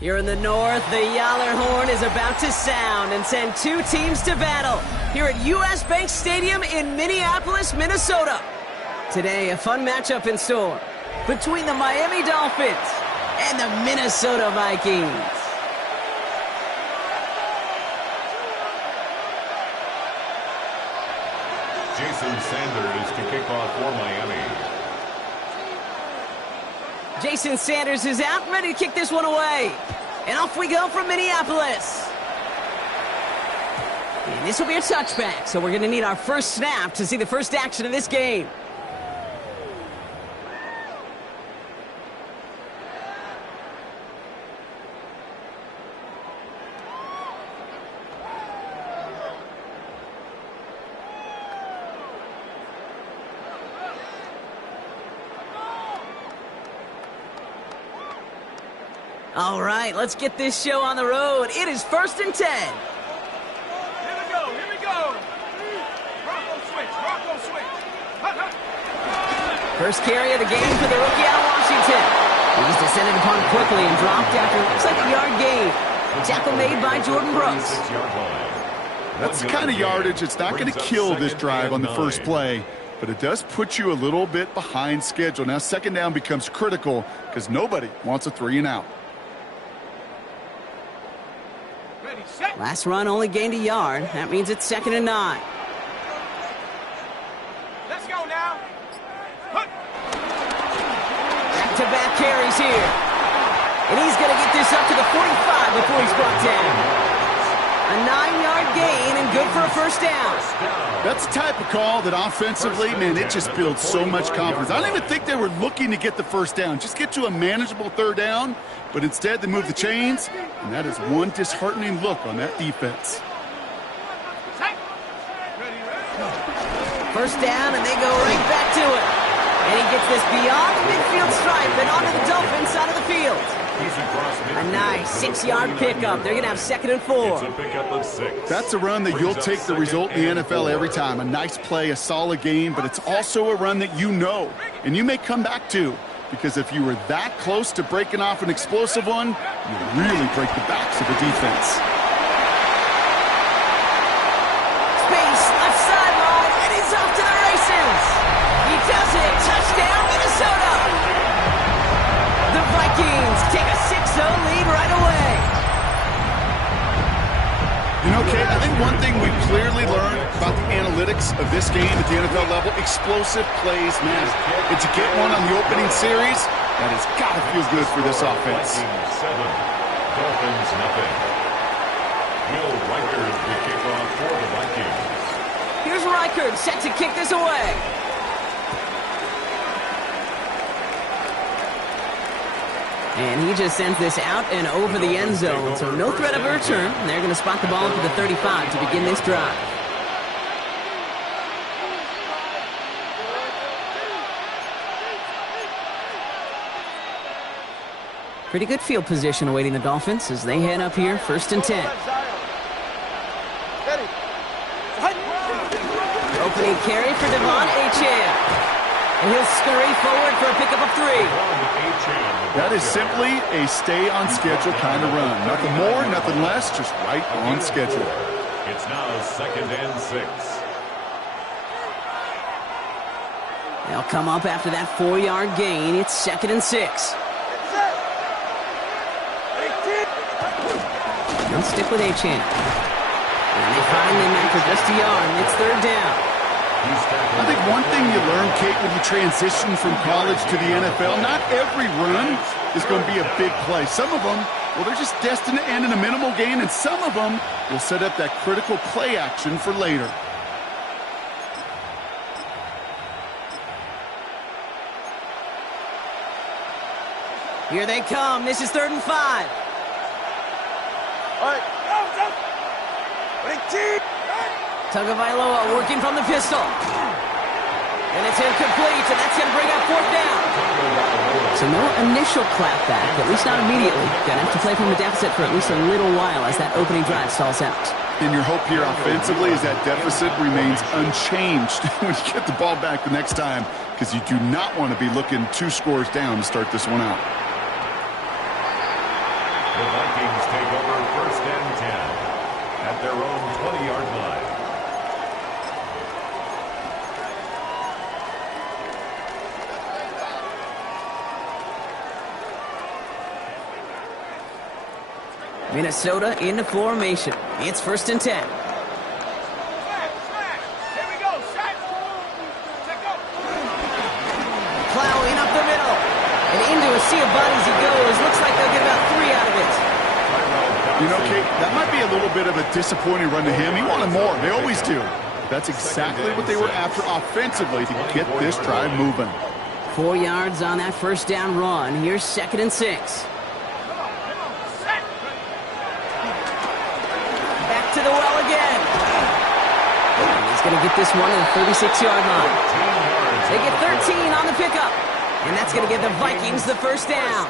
Here in the north, the Yaller horn is about to sound and send two teams to battle here at US Bank Stadium in Minneapolis, Minnesota. Today, a fun matchup in store between the Miami Dolphins and the Minnesota Vikings. Jason Sanders to kick off for Miami. Jason Sanders is out, ready to kick this one away. And off we go from Minneapolis. And this will be a touchback, so we're going to need our first snap to see the first action of this game. All right, let's get this show on the road. It is 1st and 10. Here we go, here we go. Bronco switch. First carry of the game for the rookie out of Washington. He's descended upon quickly and dropped after looks like a yard gain. Tackle made by Jordan Brooks. That's the kind of yardage it's not going to kill this drive on the first play, but it does put you a little bit behind schedule. Now second down becomes critical because nobody wants a 3 and out. Last run only gained a yard. That means it's 2nd and 9. Let's go now. Back-to-back carries here. And he's going to get this up to the 45 before he's brought down. A 9-yard gain and good for a first down. That's the type of call that offensively, man, it just builds so much confidence. I don't even think they were looking to get the first down. Just get to a manageable 3rd down, but instead they move the chains, and that is one disheartening look on that defense. First down, and they go right back to it. And he gets this beyond the midfield stripe and onto the Dolphins side of the field. A nice 6-yard pickup. They're going to have 2nd and 4. It's a pickup of 6. That's a run that you'll take the result in the NFL every time. A nice play, a solid game, but it's also a run that you know, and you may come back to. Because if you were that close to breaking off an explosive one, you really break the backs of the defense. Space, left sideline, and he's off to the races. He does it. Touchdown, Minnesota. The Vikings take a 6-0 lead right away. You know, Kate, I think one thing we've clearly learned about the analytics of this game at the NFL level, explosive plays matter. And to get one on the opening series, that has got to feel good for this offense. Vikings 7, Dolphins nothing. Will Reichard to kick off for the Vikings. Here's Reichard set to kick this away. And he just sends this out and over the end zone. So no threat of a return. They're going to spot the ball for the 35 to begin this drive. Pretty good field position awaiting the Dolphins as they head up here, 1st and 10. Opening carry for Devon Achane. And he'll scurry forward for a pickup of 3. That is simply a stay-on-schedule kind of run. Nothing more, nothing less, just right on schedule. It's now 2nd and 6. They'll come up after that 4-yard gain. It's 2nd and 6. They'll stick with Achane. And they find him after just a yard, and it's 3rd down. I think one thing you learn, Kate, when you transition from college to the NFL, not every run is going to be a big play. Some of them, well, they're just destined to end in a minimal gain, and some of them will set up that critical play action for later. Here they come. This is 3rd and 5. All right. Tagovailoa working from the pistol. And it's incomplete, and that's going to bring up 4th down. So no initial clapback, at least not immediately. Going to have to play from the deficit for at least a little while as that opening drive stalls out. And your hope here offensively is that deficit remains unchanged when you get the ball back the next time, because you do not want to be looking 2 scores down to start this one out. The Vikings take over 1st and 10 at their own 20-yard line. Minnesota into formation. It's 1st and 10. Here we go, set. You know, Kate, that might be a little bit of a disappointing run to him. He wanted more. They always do. That's exactly what they were after offensively to get this drive moving. 4 yards on that first down run. Here's 2nd and 6. Back to the well again. And he's going to get this one to the 36-yard line. They get 13 on the pickup. And that's going to give the Vikings the first down.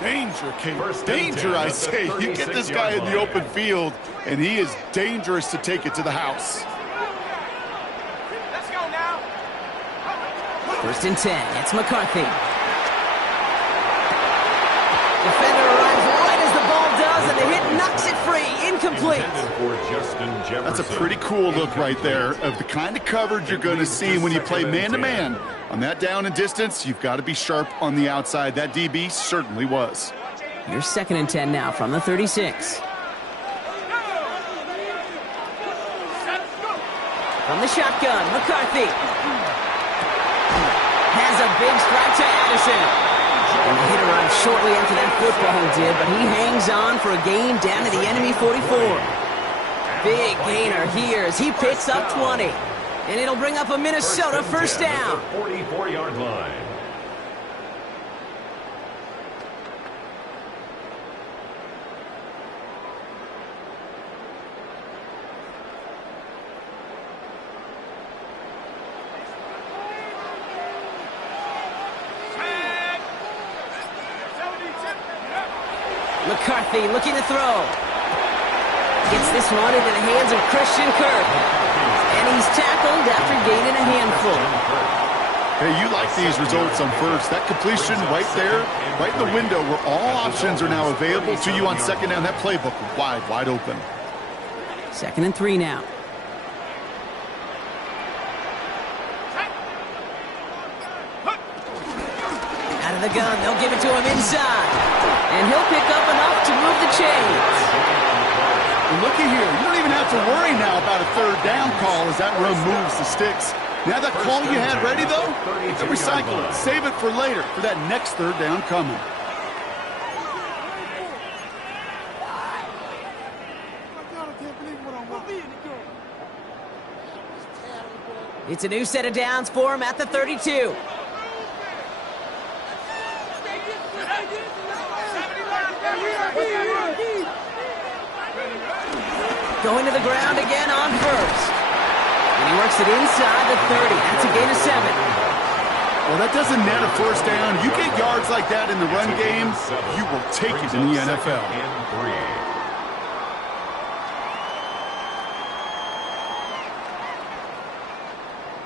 Danger, Kate. Danger, I say. You get this guy in the open field, and he is dangerous to take it to the house. Let's go now. 1st and 10. It's McCarthy. Defender arrives right as the ball does, and the hit knocks it free. Incomplete. That's a pretty cool look right there of the kind of coverage you're going to see when you play man-to-man. On that down and distance, you've got to be sharp on the outside. That DB certainly was. Here's 2nd and 10 now from the 36. From the shotgun, McCarthy has a big strike to Addison. And the hit arrived shortly after that football did, but he hangs on for a gain down to the enemy 44. Big gainer here as he picks up 20. And it'll bring up a Minnesota first down. 44-yard line. McCarthy looking to throw. Gets this one into the hands of Christian Kirk. And he's tackled after gaining a handful. Hey, you like these results on first. That completion right there, right in the window where all options are now available to you on second down. That playbook wide open. 2nd and 3 now. Out of the gun, they'll give it to him inside. And he'll pick up enough to move the chains. And looky here, you don't even have to worry now about a 3rd down call as that run moves the sticks. Now that call you had ready, though, recycle it. Save it for later, for that next 3rd down coming. It's a new set of downs for him at the 32. Going to the ground again on first. And he works it inside the 30. That's a gain of 7. Well, that doesn't net a first down. You get yards like that in the run game, you will take it in the NFL.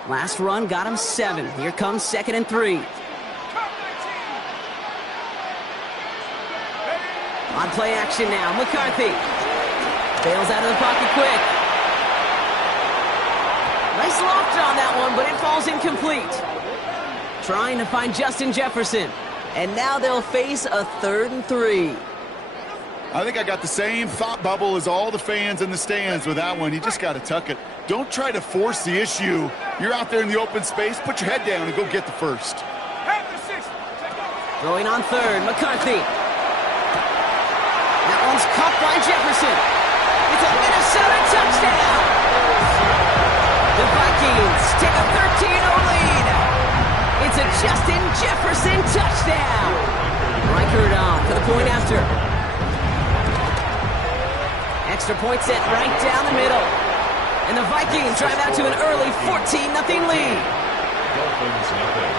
Last run got him 7. Here comes 2nd and 3. On play action now, McCarthy. Bails out of the pocket quick. Nice loft on that one, but it falls incomplete. Trying to find Justin Jefferson. And now they'll face a 3rd and 3. I think I got the same thought bubble as all the fans in the stands with that one. You just got to tuck it. Don't try to force the issue. You're out there in the open space. Put your head down and go get the first. Throwing on 3rd, McCarthy. That one's caught by Jefferson. It's a Minnesota touchdown. The Vikings take a 13-0 lead. It's a Justin Jefferson touchdown. Reichert on for the point after. Extra point set right down the middle. And the Vikings drive out to an early 14-0 lead. Dolphins nothing.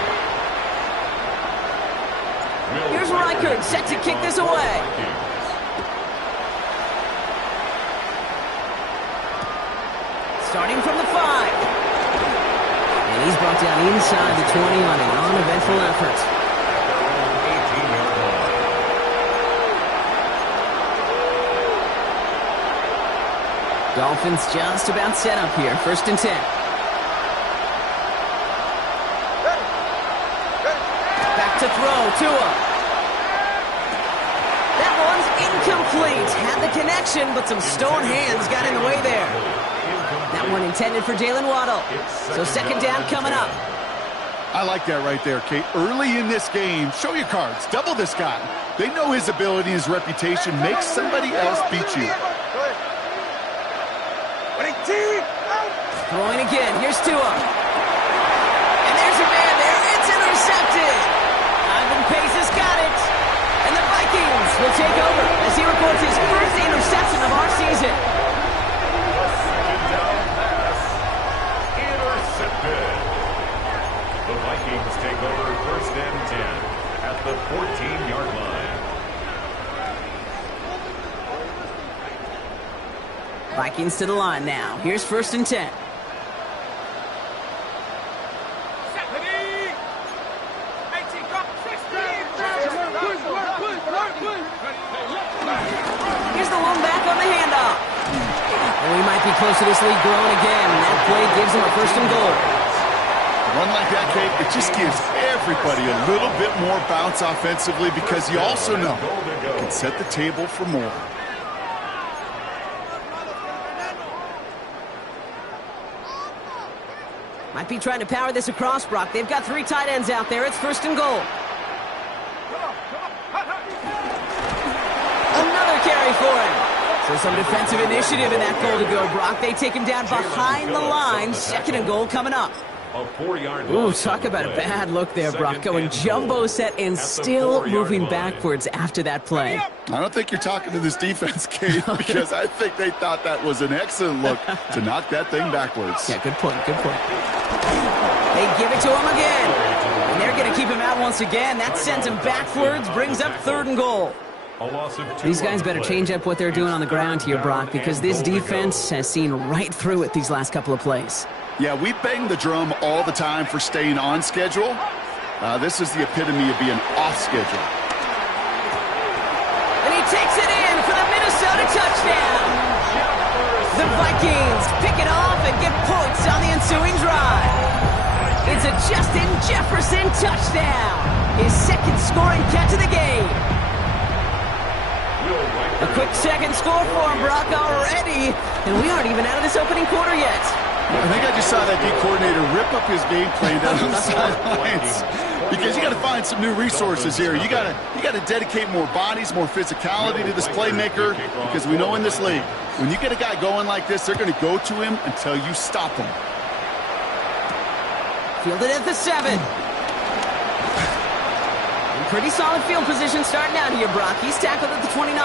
Here's Reichert set to kick this away. Starting from the 5. And he's brought down inside the 20 on an uneventful effort. Dolphins just about set up here. 1st and 10. Back to throw, Tua. That one's incomplete. Had the connection, but some stone hands got in the way there. That one intended for Jalen Waddle. So 2nd down coming up. I like that right there, Kate. Early in this game, show your cards. Double this guy. They know his ability and his reputation makes somebody else beat you. Throwing again. Here's Tua. And there's a man there. It's intercepted. Ivan Pace has got it. And the Vikings will take over as he records his first interception of our season. Second down pass. Intercepted. The Vikings take over first and 10 at the 14-yard line. Vikings to the line now. Here's first and 10. Here's the one back on the handoff. And we might be close to this lead growing again. And that play gives him a first and goal. A run like that, Kate, it just gives everybody a little bit more bounce offensively because you also know you can set the table for more. Might be trying to power this across, Brock. They've got 3 tight ends out there. It's first and goal. Another carry for him. So some defensive initiative in that goal to go, Brock. They take him down behind the line. Second and goal coming up. Ooh, talk about a bad look there, Brock. Going jumbo set and still moving backwards after that play. I don't think you're talking to this defense, Kate, because I think they thought that was an excellent look to knock that thing backwards. Yeah, good point, good point. They give it to him again. And they're going to keep him out once again. That sends him backwards, brings up third and goal. These guys better change up what they're doing on the ground here, Brock, because this defense has seen right through it these last couple of plays. Yeah, we bang the drum all the time for staying on schedule. This is the epitome of being off schedule. And he takes it in for the Minnesota touchdown. The Vikings pick it off and get points on the ensuing drive. It's a Justin Jefferson touchdown. His second scoring catch of the game. A quick second score for him, Brock, already. And we aren't even out of this opening quarter yet. I think I just saw that D coordinator rip up his game plan down on the sidelines because you got to find some new resources here. You got to dedicate more bodies, more physicality to this playmaker because we know in this league, when you get a guy going like this, they're going to go to him until you stop him. Fielded at the 7. In pretty solid field position starting out here, Brock. He's tackled at the 29.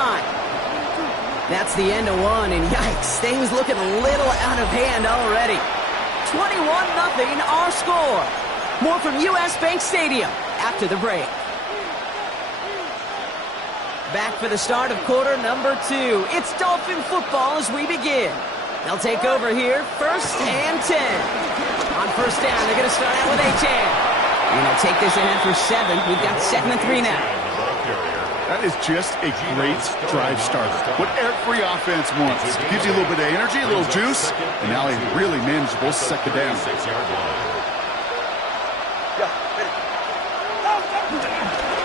That's the end of one, and yikes, things looking a little out of hand already. 21-0 our score. More from US Bank Stadium after the break. Back for the start of quarter number 2. It's Dolphin football as we begin. They'll take over here, first and 10. On first down, they're going to start out with A-Chan. And they'll take this ahead for 7. We've got 2nd and 3 now. That is just a great drive starter. What every offense wants. Gives you a little bit of energy, a little juice, and now a really manageable second down.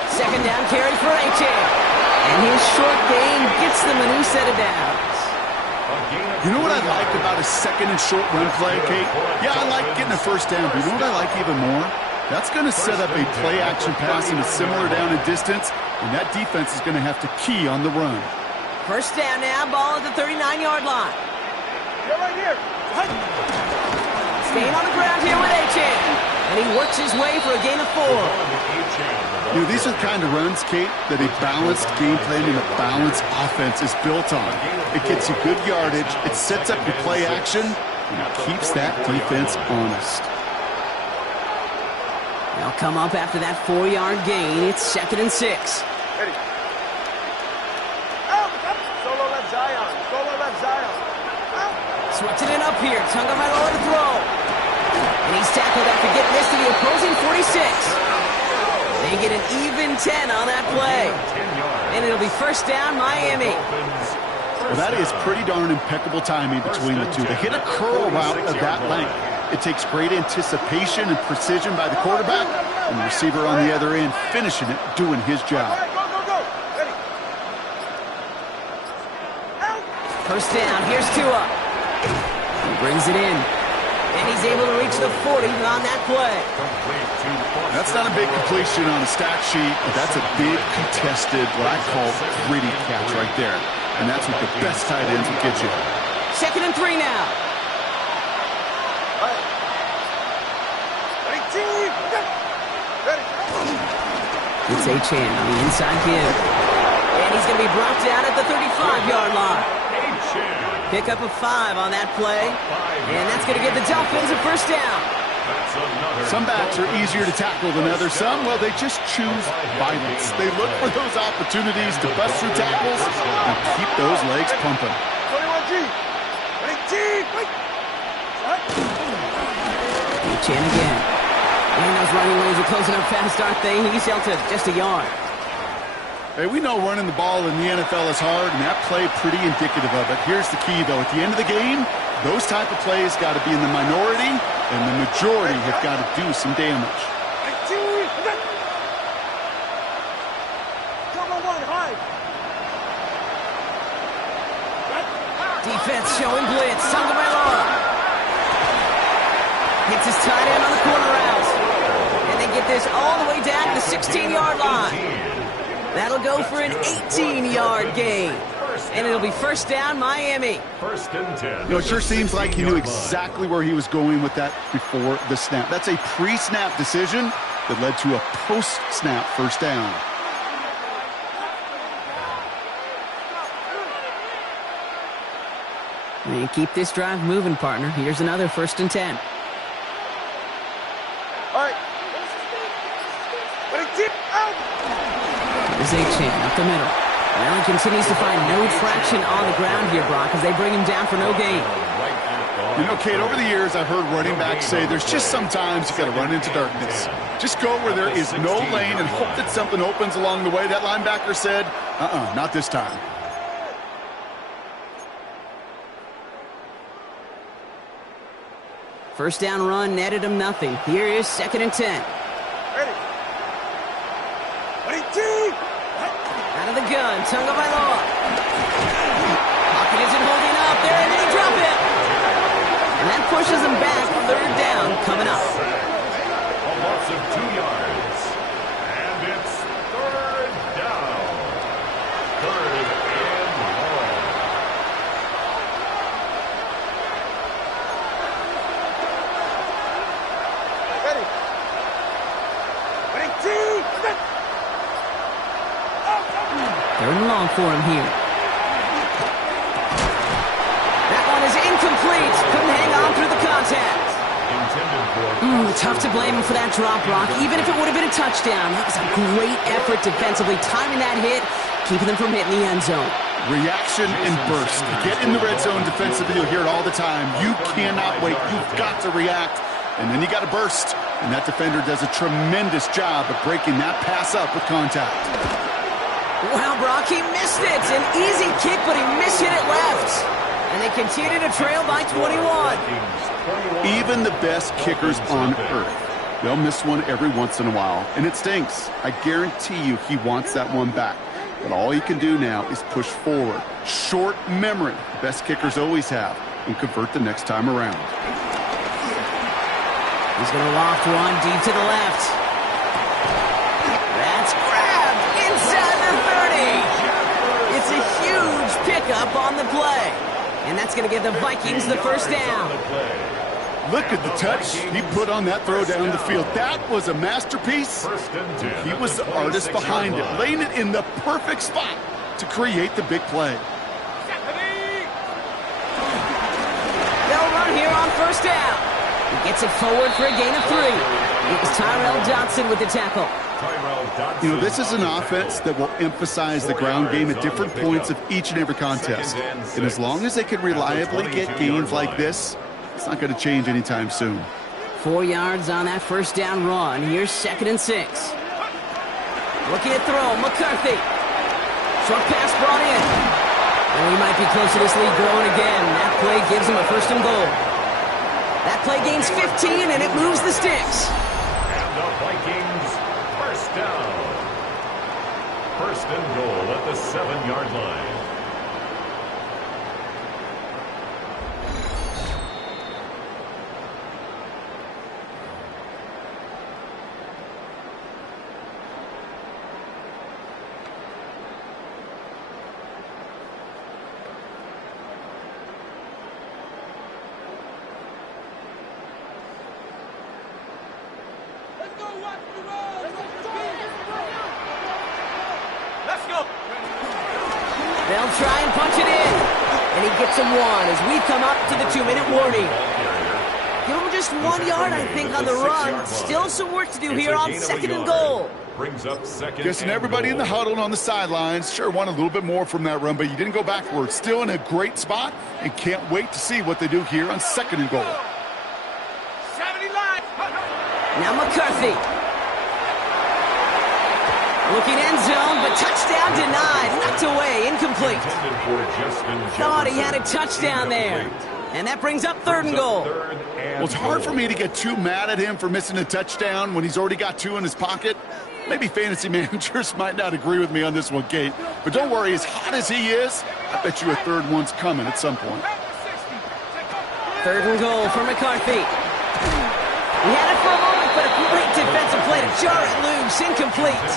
Second down carry for A-Chan. And his short gain gets them a new set of downs. You know what I like about a second and short run play, Kate? Yeah, I like getting a first down, but you know what I like even more? That's going to set up a play-action pass in a similar down and distance, and that defense is going to have to key on the run. First down now, ball at the 39-yard line. Get right here. Staying on the ground here with A-Chan. And he works his way for a gain of 4. You know, these are the kind of runs, Kate, that a balanced game plan and a balanced offense is built on. It gets you good yardage, it sets up your play action, and it keeps that defense honest. They'll come up after that 4-yard gain. It's 2nd and 6. Ready. Out. Solo left Zion. Solo left Zion. Out. Switching it up here. Tagovailoa to throw. And he's tackled after getting this to the opposing 46. They get an even 10 on that play. And it'll be first down, Miami. Well, that is pretty darn impeccable timing between the two. To hit a curl route of that length, it takes great anticipation and precision by the quarterback, and the receiver on the other end finishing it, doing his job. Go. Ready. Out. First down, here's Tua. He brings it in. And he's able to reach the 40 on that play. That's not a big completion on a stat sheet, but that's a big contested, what I call gritty catch right there. And that's what the best tight ends will get you. 2nd and 3 now. It's Achane on the inside give. And he's going to be brought down at the 35-yard line. Pick up a 5 on that play. And that's going to give the Dolphins a first down. Some backs are easier to tackle than others. Some, well, they just choose violence. They look for those opportunities to bust through tackles and keep those legs pumping. 21G. 18. Achane again. And those running lanes are closing up fast, aren't they? He's held to just a yard. Hey, we know running the ball in the NFL is hard, and that play pretty indicative of it. Here's the key, though. At the end of the game, those type of plays got to be in the minority, and the majority have got to do some damage. Defense showing blitz. Tagovailoa hits his tight end on the corner route. And they get this all the way down to the 16-yard line. That'll go for an 18-yard gain. And it'll be first down, Miami. First and 10. You know, it sure seems like he knew exactly where he was going with that before the snap. That's a pre-snap decision that led to a post-snap first down. And keep this drive moving, partner. Here's another 1st and 10. All right. There's Achane up the middle. Well, he continues to find no traction on the ground here, Brock, as they bring him down for no gain. You know, Kate, over the years, I've heard running backs say there's just sometimes you got to run into darkness. Just go where there is no lane and hope that something opens along the way. That linebacker said, not this time. First down run netted him nothing. Here is 2nd and 10. Ready. Out of the gun, Tagovailoa. Pocket isn't holding up. They're able to drop it. And that pushes them back. 3rd down coming up. A loss of 2 yards. And it's 3rd down. 3rd and long. Ready. 3rd and long for him here. That one is incomplete. Couldn't hang on through the contact. Tough to blame him for that drop, Brock. Even if it would have been a touchdown, that was a great effort defensively, timing that hit, keeping them from hitting the end zone. Reaction and burst. Get in the red zone defensively. You'll hear it all the time. You cannot wait. You've got to react. And then you got to burst. And that defender does a tremendous job of breaking that pass up with contact. Wow, Brock, he missed it. An easy kick, but he mishit it left. And they continue to trail by 21. Even the best kickers on earth, they'll miss one every once in a while, and it stinks. I guarantee you he wants that one back. But all he can do now is push forward. Short memory, the best kickers always have, and convert the next time around. He's going to loft one deep to the left. That's grabbed inside the 30. It's a huge pickup on the play. And that's going to give the Vikings the first down. Look at the touch he put on that throw down the field. That was a masterpiece. He was the artist behind it, laying it in the perfect spot to create the big play. They'll run here on first down. He gets it forward for a gain of 3. It was Tyrell Dodson with the tackle. You know, this is an offense that will emphasize the ground game at different points of each and every contest. And as long as they can reliably get gains like this, it's not going to change anytime soon. 4 yards on that first down run. Here's 2nd and 6. Looking at throw, McCarthy. Short pass brought in. And we might be close to this lead growing again. That play gives him a 1st and goal. That play gains 15, and it moves the sticks. And the Vikings, first down. 1st and goal at the 7-yard line. Let's go. They'll try and punch it in. And he gets him one as we come up to the 2-minute warning. Give him just 1 yard, I think, on the run. Still some work to do here on 2nd and goal. Brings up second. Guessing everybody in the huddle and on the sidelines sure want a little bit more from that run, but you didn't go backwards. Still in a great spot and can't wait to see what they do here on 2nd and goal. 70 line. Now McCarthy. Looking end zone, but touchdown denied. Knocked away, incomplete. Thought he had a touchdown there. And that brings up 3rd and goal. Well, it's hard for me to get too mad at him for missing a touchdown when he's already got 2 in his pocket. Maybe fantasy managers might not agree with me on this one, Kate. But don't worry, as hot as he is, I bet you a 3rd one's coming at some point. 3rd and goal for McCarthy. He had it for a moment, but a great defensive play to jar it loose. Incomplete.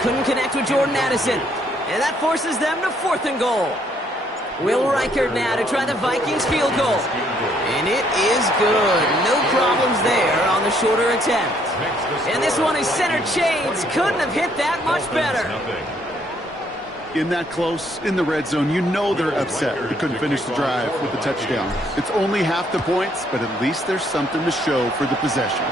Couldn't connect with Jordan Addison. And that forces them to 4th and goal. Will Reichert now to try the Vikings field goal. And it is good. No problems there on the shorter attempt. And this one is center change. Couldn't have hit that much better. In that close, in the red zone, you know they're upset. They couldn't finish the drive with the touchdown. It's only half the points, but at least there's something to show for the possession.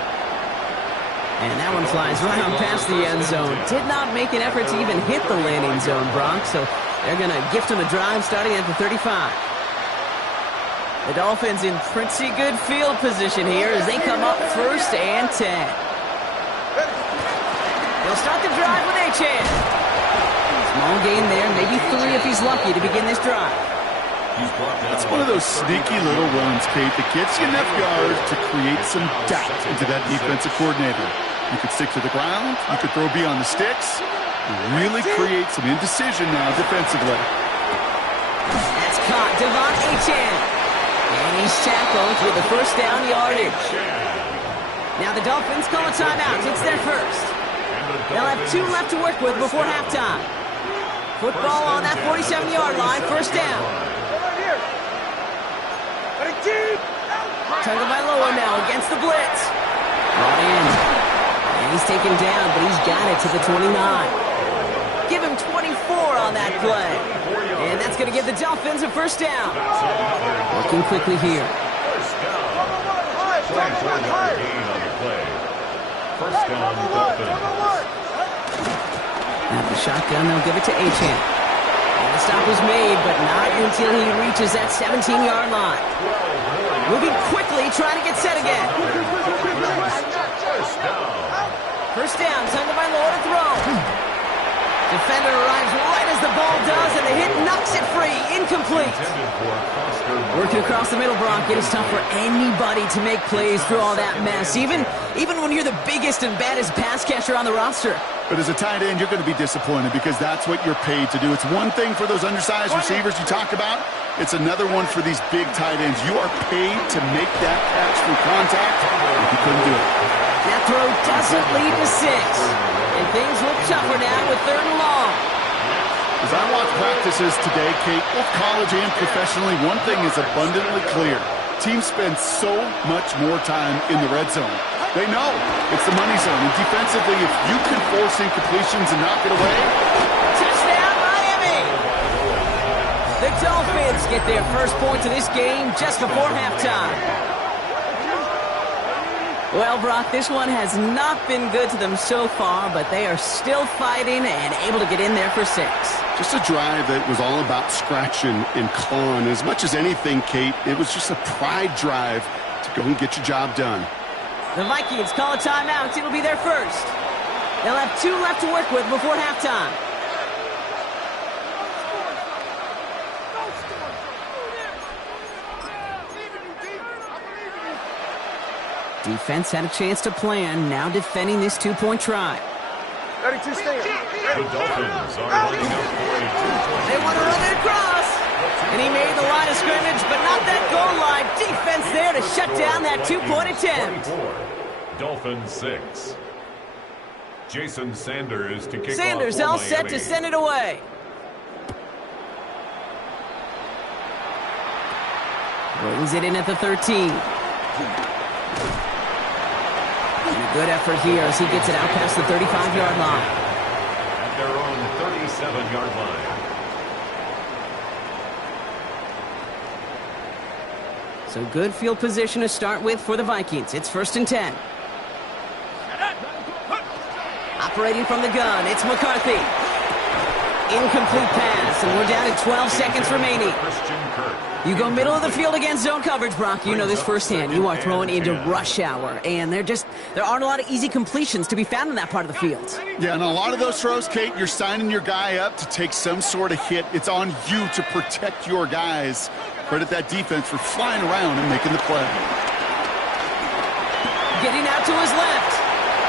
And that one flies right on past the end zone. Did not make an effort to even hit the landing zone, Bronx. So they're going to gift him a drive starting at the 35. The Dolphins in pretty good field position here as they come up 1st and 10. They'll start the drive with Achane. Small gain there, maybe 3 if he's lucky to begin this drive. It's one of those sneaky little runs, Kate, that gets you enough yards to create some doubt into that defensive coordinator. You could stick to the ground, you could throw beyond the sticks, really create some indecision now defensively. That's caught, Devon Achane. And he's tackled with the 1st down yardage. Now the Dolphins call a timeout. It's their 1st. They'll have 2 left to work with before halftime. Football on that 47-yard line, 1st down. Tackled by Loa now against the blitz. Brought in. And he's taken down, but he's got it to the 29. Give him 24 on that play. And that's going to give the Dolphins a 1st down. Working quickly here. At the shotgun, they'll give it to Achane. And the stop was made, but not until he reaches that 17-yard line. Moving quickly, trying to get set again. 1st down, signed by Loa to throw. Defender arrives right as the ball does, and the hit knocks it free. Incomplete. Working across the middle, Bronk. It is tough for anybody to make plays through all that mess, even when you're the biggest and baddest pass catcher on the roster. But as a tight end, you're going to be disappointed because that's what you're paid to do. It's one thing for those undersized receivers you talk about. It's another one for these big tight ends. You are paid to make that catch through contact, and you couldn't do it. That throw doesn't lead to 6. And things look tougher now with 3rd and long. As I watch practices today, Kate, both college and professionally, one thing is abundantly clear. Teams spend so much more time in the red zone. They know it's the money zone. And defensively, if you can force incompletions and knock it away. Touchdown, Miami! The Dolphins get their 1st points of this game just before halftime. Well, Brock, this one has not been good to them so far, but they are still fighting and able to get in there for 6. Just a drive that was all about scratching and clawing. As much as anything, Kate, it was just a pride drive to go and get your job done. The Vikings call a timeout. It'll be their 1st. They'll have 2 left to work with before halftime. Defense had a chance to plan, now defending this 2-point try. 32 stand. The Dolphins are lining up for a 2-point. They want to run it across. And he made the line of scrimmage, but not that goal line. Defense there to shut down that 2-point attempt. 24, Dolphins 6. Jason Sanders to kick off. Sanders all set to send it away. Brings it in at the 13. And a Good effort here as he gets it out past the 35-yard line. At their own 37-yard line. So good field position to start with for the Vikings. It's 1st and 10. Operating from the gun, it's McCarthy. Incomplete pass, and we're down to 12 seconds remaining. You go middle of the field against zone coverage, Brock. You know this firsthand. You are throwing into rush hour, and there aren't a lot of easy completions to be found in that part of the field. Yeah, and a lot of those throws, Kate, you're signing your guy up to take some sort of hit. It's on you to protect your guys. Credit that defense for flying around and making the play. Getting out to his left.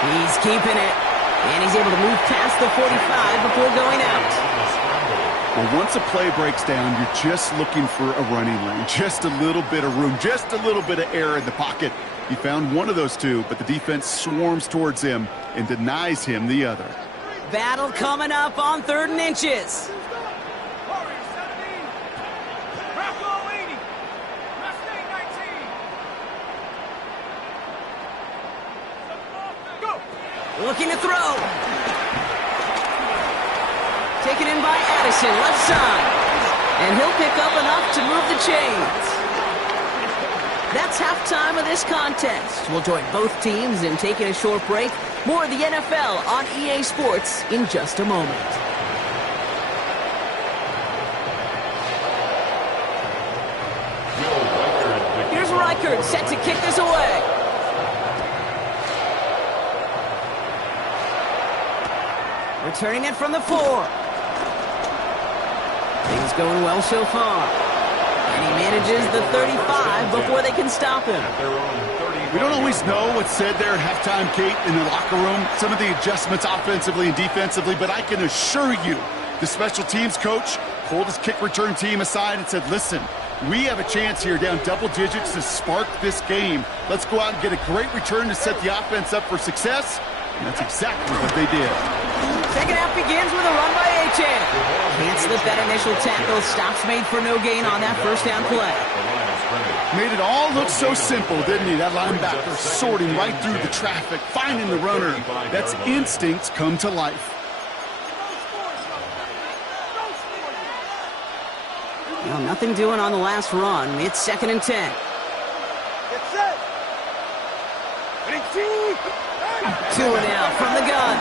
He's keeping it. And he's able to move past the 45 before going out. Well, once a play breaks down, you're just looking for a running lane. Just a little bit of room, just a little bit of air in the pocket. He found one of those two, but the defense swarms towards him and denies him the other. Battle coming up on 3rd and inches. Looking to throw. Taken in by Addison, left side. And he'll pick up enough to move the chains. That's halftime of this contest. We'll join both teams in taking a short break. More of the NFL on EA Sports in just a moment. Here's Reichert set to kick this away. Returning it from the 4. Things going well so far. And he manages the 35 before they can stop him. We don't always know what's said there at halftime, Kate, in the locker room. Some of the adjustments offensively and defensively, but I can assure you the special teams coach pulled his kick return team aside and said, listen, we have a chance here down double digits to spark this game. Let's go out and get a great return to set the offense up for success. And that's exactly what they did. Second half begins with a run by Achane. Can't slip that initial tackle. Stops made for no gain on that first down play. Made it all look so simple, didn't he? That linebacker sorting right through the traffic, finding the runner. That's instincts come to life. Well, nothing doing on the last run. It's 2nd and 10. Get set. Two and out from the gun.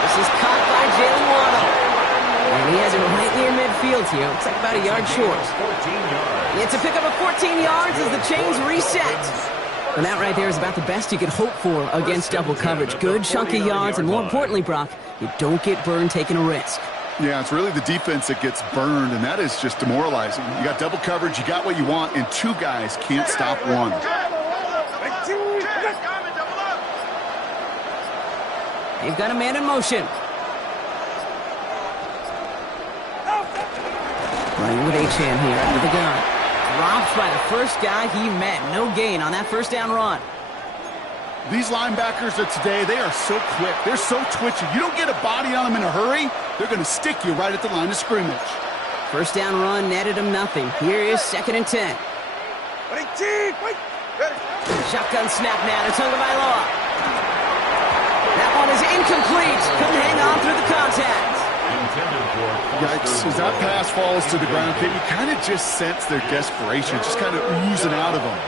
This is caught by Jalen Waddle. And he has it right near midfield here. Looks like about a yard short. It's a pickup of 14 yards as the chains reset. And that right there is about the best you could hope for against double coverage. Good chunky yards, and more importantly, Brock, you don't get burned taking a risk. Yeah, it's really the defense that gets burned, and that is just demoralizing. You got double coverage, you got what you want, and two guys can't stop one. They've got a man in motion. Running with Achane here under the gun. Dropped by the first guy he met. No gain on that first down run. These linebackers of today, they are so quick. They're so twitchy. You don't get a body on them in a hurry, they're going to stick you right at the line of scrimmage. First down run netted him nothing. Here is 2nd and 10. Shotgun snap now to Tagovailoa. That one is incomplete. Couldn't hang on through the contact. Yikes. As that pass falls to the ground, you kind of just sense their desperation, just kind of oozing out of them.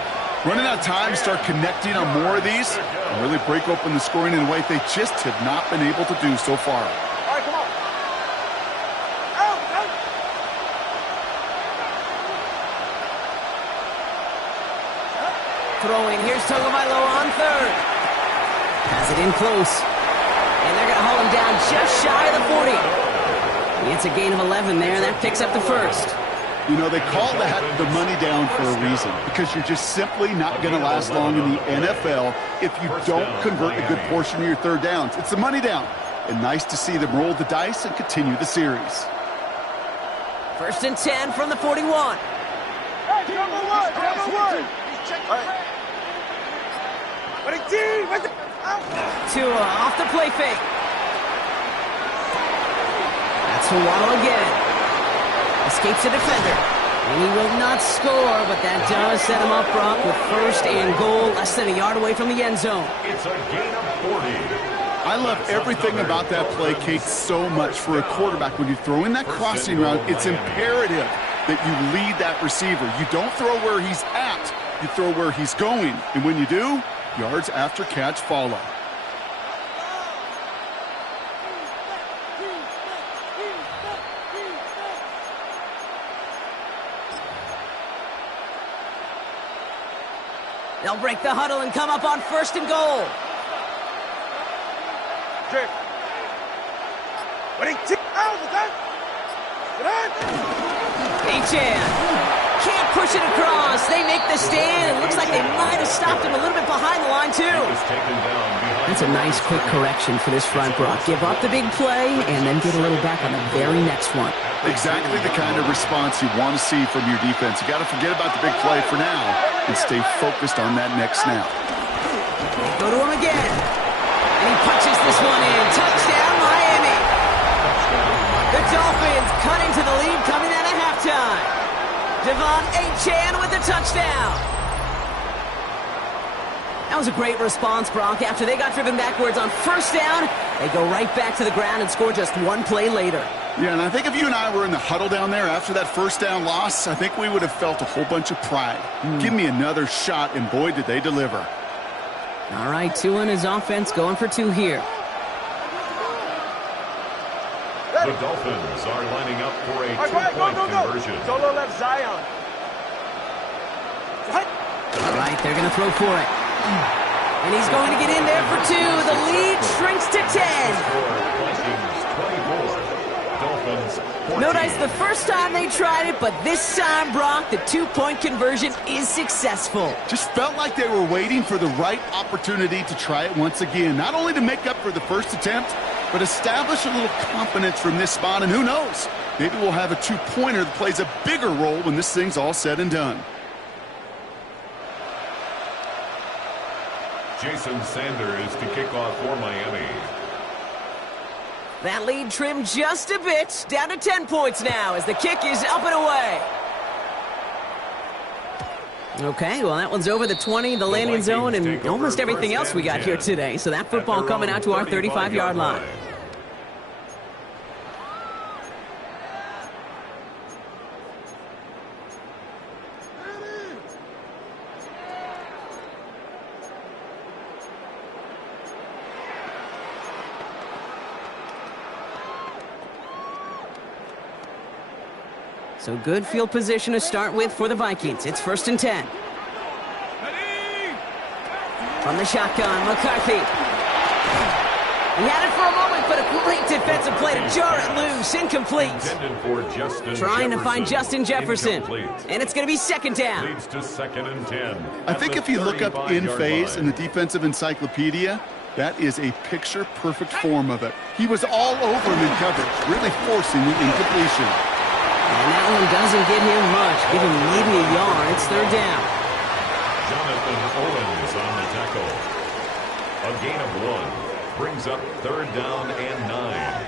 Running out of time to start connecting on more of these and really break open the scoring in a way they just have not been able to do so far. All right, come on. Out. Throwing. Here's Tagovailoa on 3rd. Has it in close. And they're going to haul him down just shy of the 40. It's a gain of 11 there. That picks up the first. You know, they call that the money down for a reason, because you're just simply not going to last long in the NFL if you don't convert a good portion of your third downs. It's the money down. And nice to see them roll the dice and continue the series. 1st and 10 from the 41. Hey, number one. Tua off the play fake. That's for Waddle again. Escapes a defender. And he will not score, but that does set him up, Brock, with first and goal, less than a yard away from the end zone. It's a gain of 40. I love everything about that play, Kate, so much for a quarterback. When you throw in that crossing route, it's imperative that you lead that receiver. You don't throw where he's at, you throw where he's going. And when you do, yards after catch follow. They'll break the huddle and come up on first and goal. Achan can't push it across. They make the stand. It looks like they might have stopped him a little bit behind the line, too. That's a nice, quick correction for this front, Brock. Give up the big play and then get a little back on the very next one. Exactly the kind of response you want to see from your defense. You got to forget about the big play for now and stay focused on that next snap. Go to him again. And he punches this one in. Touchdown, Miami. The Dolphins cut into the lead coming out of halftime. Devon Achan with the touchdown. That was a great response, Brock. After they got driven backwards on first down, they go right back to the ground and score just one play later. Yeah, and I think if you and I were in the huddle down there after that first down loss, I think we would have felt a whole bunch of pride. Give me another shot, and boy, did they deliver. All right, Tua and his offense going for two here. The Dolphins are lining up for a two-point conversion. Solo left Zion. All right, they're going to throw for it. And he's going to get in there for two. The lead shrinks to 10. Vikings 24. Dolphins 14. Notice the first time they tried it, but this time, Brock, the two-point conversion is successful. Just felt like they were waiting for the right opportunity to try it once again. Not only to make up for the first attempt, but establish a little confidence from this spot. And who knows, maybe we'll have a two-pointer that plays a bigger role when this thing's all said and done. Jason Sanders to kick off for Miami. That lead trimmed just a bit, down to 10 points now as the kick is up and away. Okay, well, that one's over the 20, the landing zone, and almost everything else we got here today. So that football coming out to our 35-yard line. So good field position to start with for the Vikings. It's 1st and 10. From the shotgun, McCarthy. He had it for a moment, but a great defensive play to jar it loose. Incomplete. Trying to find Justin Jefferson. And it's going to be 2nd down. Leads to 2nd and 10. I think if you look up in phase in the defensive encyclopedia, that is a picture-perfect form of it. He was all over him in coverage, really forcing the incompletion. And that one doesn't get him much, giving maybe a yard. It's 3rd down. Jonathan Owens on the tackle. A gain of 1 brings up 3rd down and 9.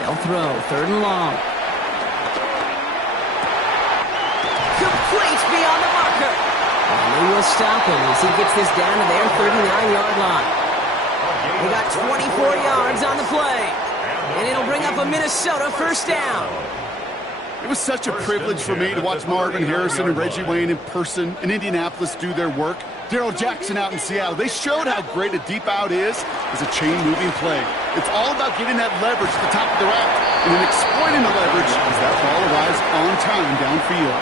They'll throw 3rd and long. Complete beyond the marker. And they will stop him as he gets this down to their 39-yard line. They got 24 yards on the play. And it'll bring up a Minnesota 1st down. It was such a privilege for me to watch Marvin Harrison and Reggie Wayne in person in Indianapolis do their work. Darrell Jackson out in Seattle. They showed how great a deep out is as a chain-moving play. It's all about getting that leverage at the top of the route and then exploiting the leverage as that ball arrives on time downfield.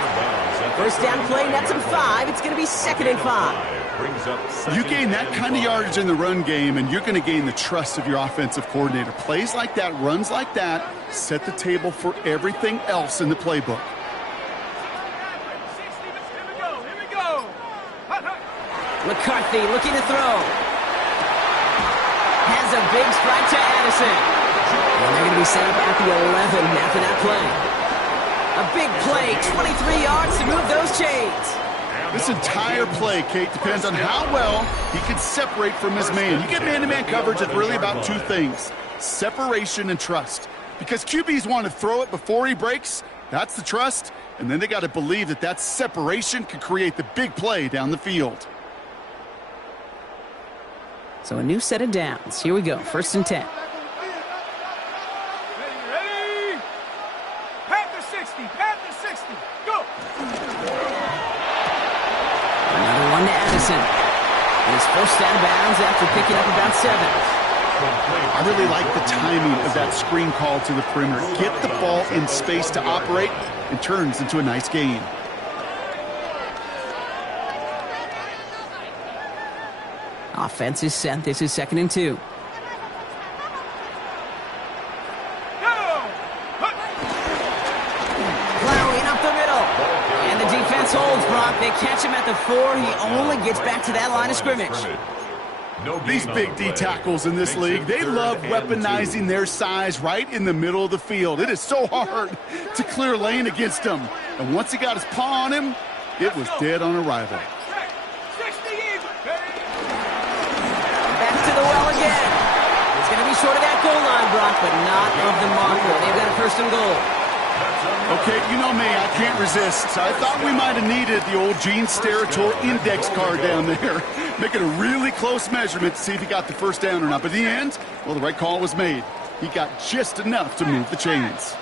1st down play, nets him 5. It's going to be 2nd and 5. You gain that kind of yardage in the run game, and you're going to gain the trust of your offensive coordinator. Plays like that, runs like that, set the table for everything else in the playbook. McCarthy looking to throw. Has a big strike to Addison. And they're going to be set up at the 11 after that play. A big play, 23 yards to move those chains. This entire play, Kate, depends on how well he can separate from his man. You get man-to-man coverage, it's really about two things: separation and trust. Because QBs want to throw it before he breaks, that's the trust, and then they got to believe that that separation can create the big play down the field. So a new set of downs. Here we go, 1st and 10. Ready? Panther 60, Panther 60, go! Another one to Addison. And his first out of bounds after picking up about 7. I really like the timing of that screen call to the perimeter. Get the ball in space to operate, and turns into a nice gain. Offense is set. This is 2nd and 2. Plowing up the middle. And the defense holds, Brock. They catch him at the 4. He only gets back to that line of scrimmage. These big D tackles in this league, they love weaponizing their size right in the middle of the field. It is so hard to clear lane against them. And once he got his paw on him, it was dead on arrival. Back to the well again. It's going to be short of that goal line, Brock, but not of the marker. They've got a 1st and goal. Okay, you know me, I can't resist. I thought we might have needed the old Gene Steratore index card down there. Making a really close measurement to see if he got the 1st down or not. But in the end, well, the right call was made. He got just enough to move the chains.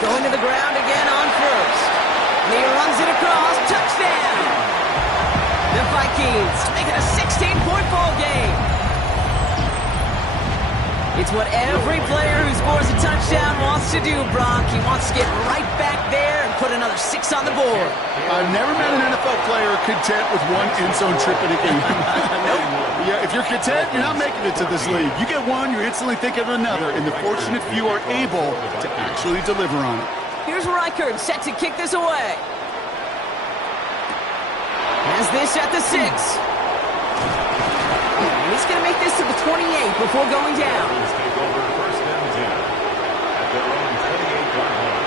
Going to the ground again on 1st. And he runs it across. Touchdown! The Vikings make it a 16-point ball game. It's what every player who scores a touchdown wants to do, Brock. He wants to get right back there and put another 6 on the board. I've never met an NFL player content with one end zone trip in a game. Yeah, if you're content, you're not making it to this league. You get one, you're instantly thinking of another, and the fortunate few are able to actually deliver on it. Here's Reichert set to kick this away. Has this at the 6. And he's going to make this to the 28 before going down. Take over 1st and 10 at their own 28-yard line.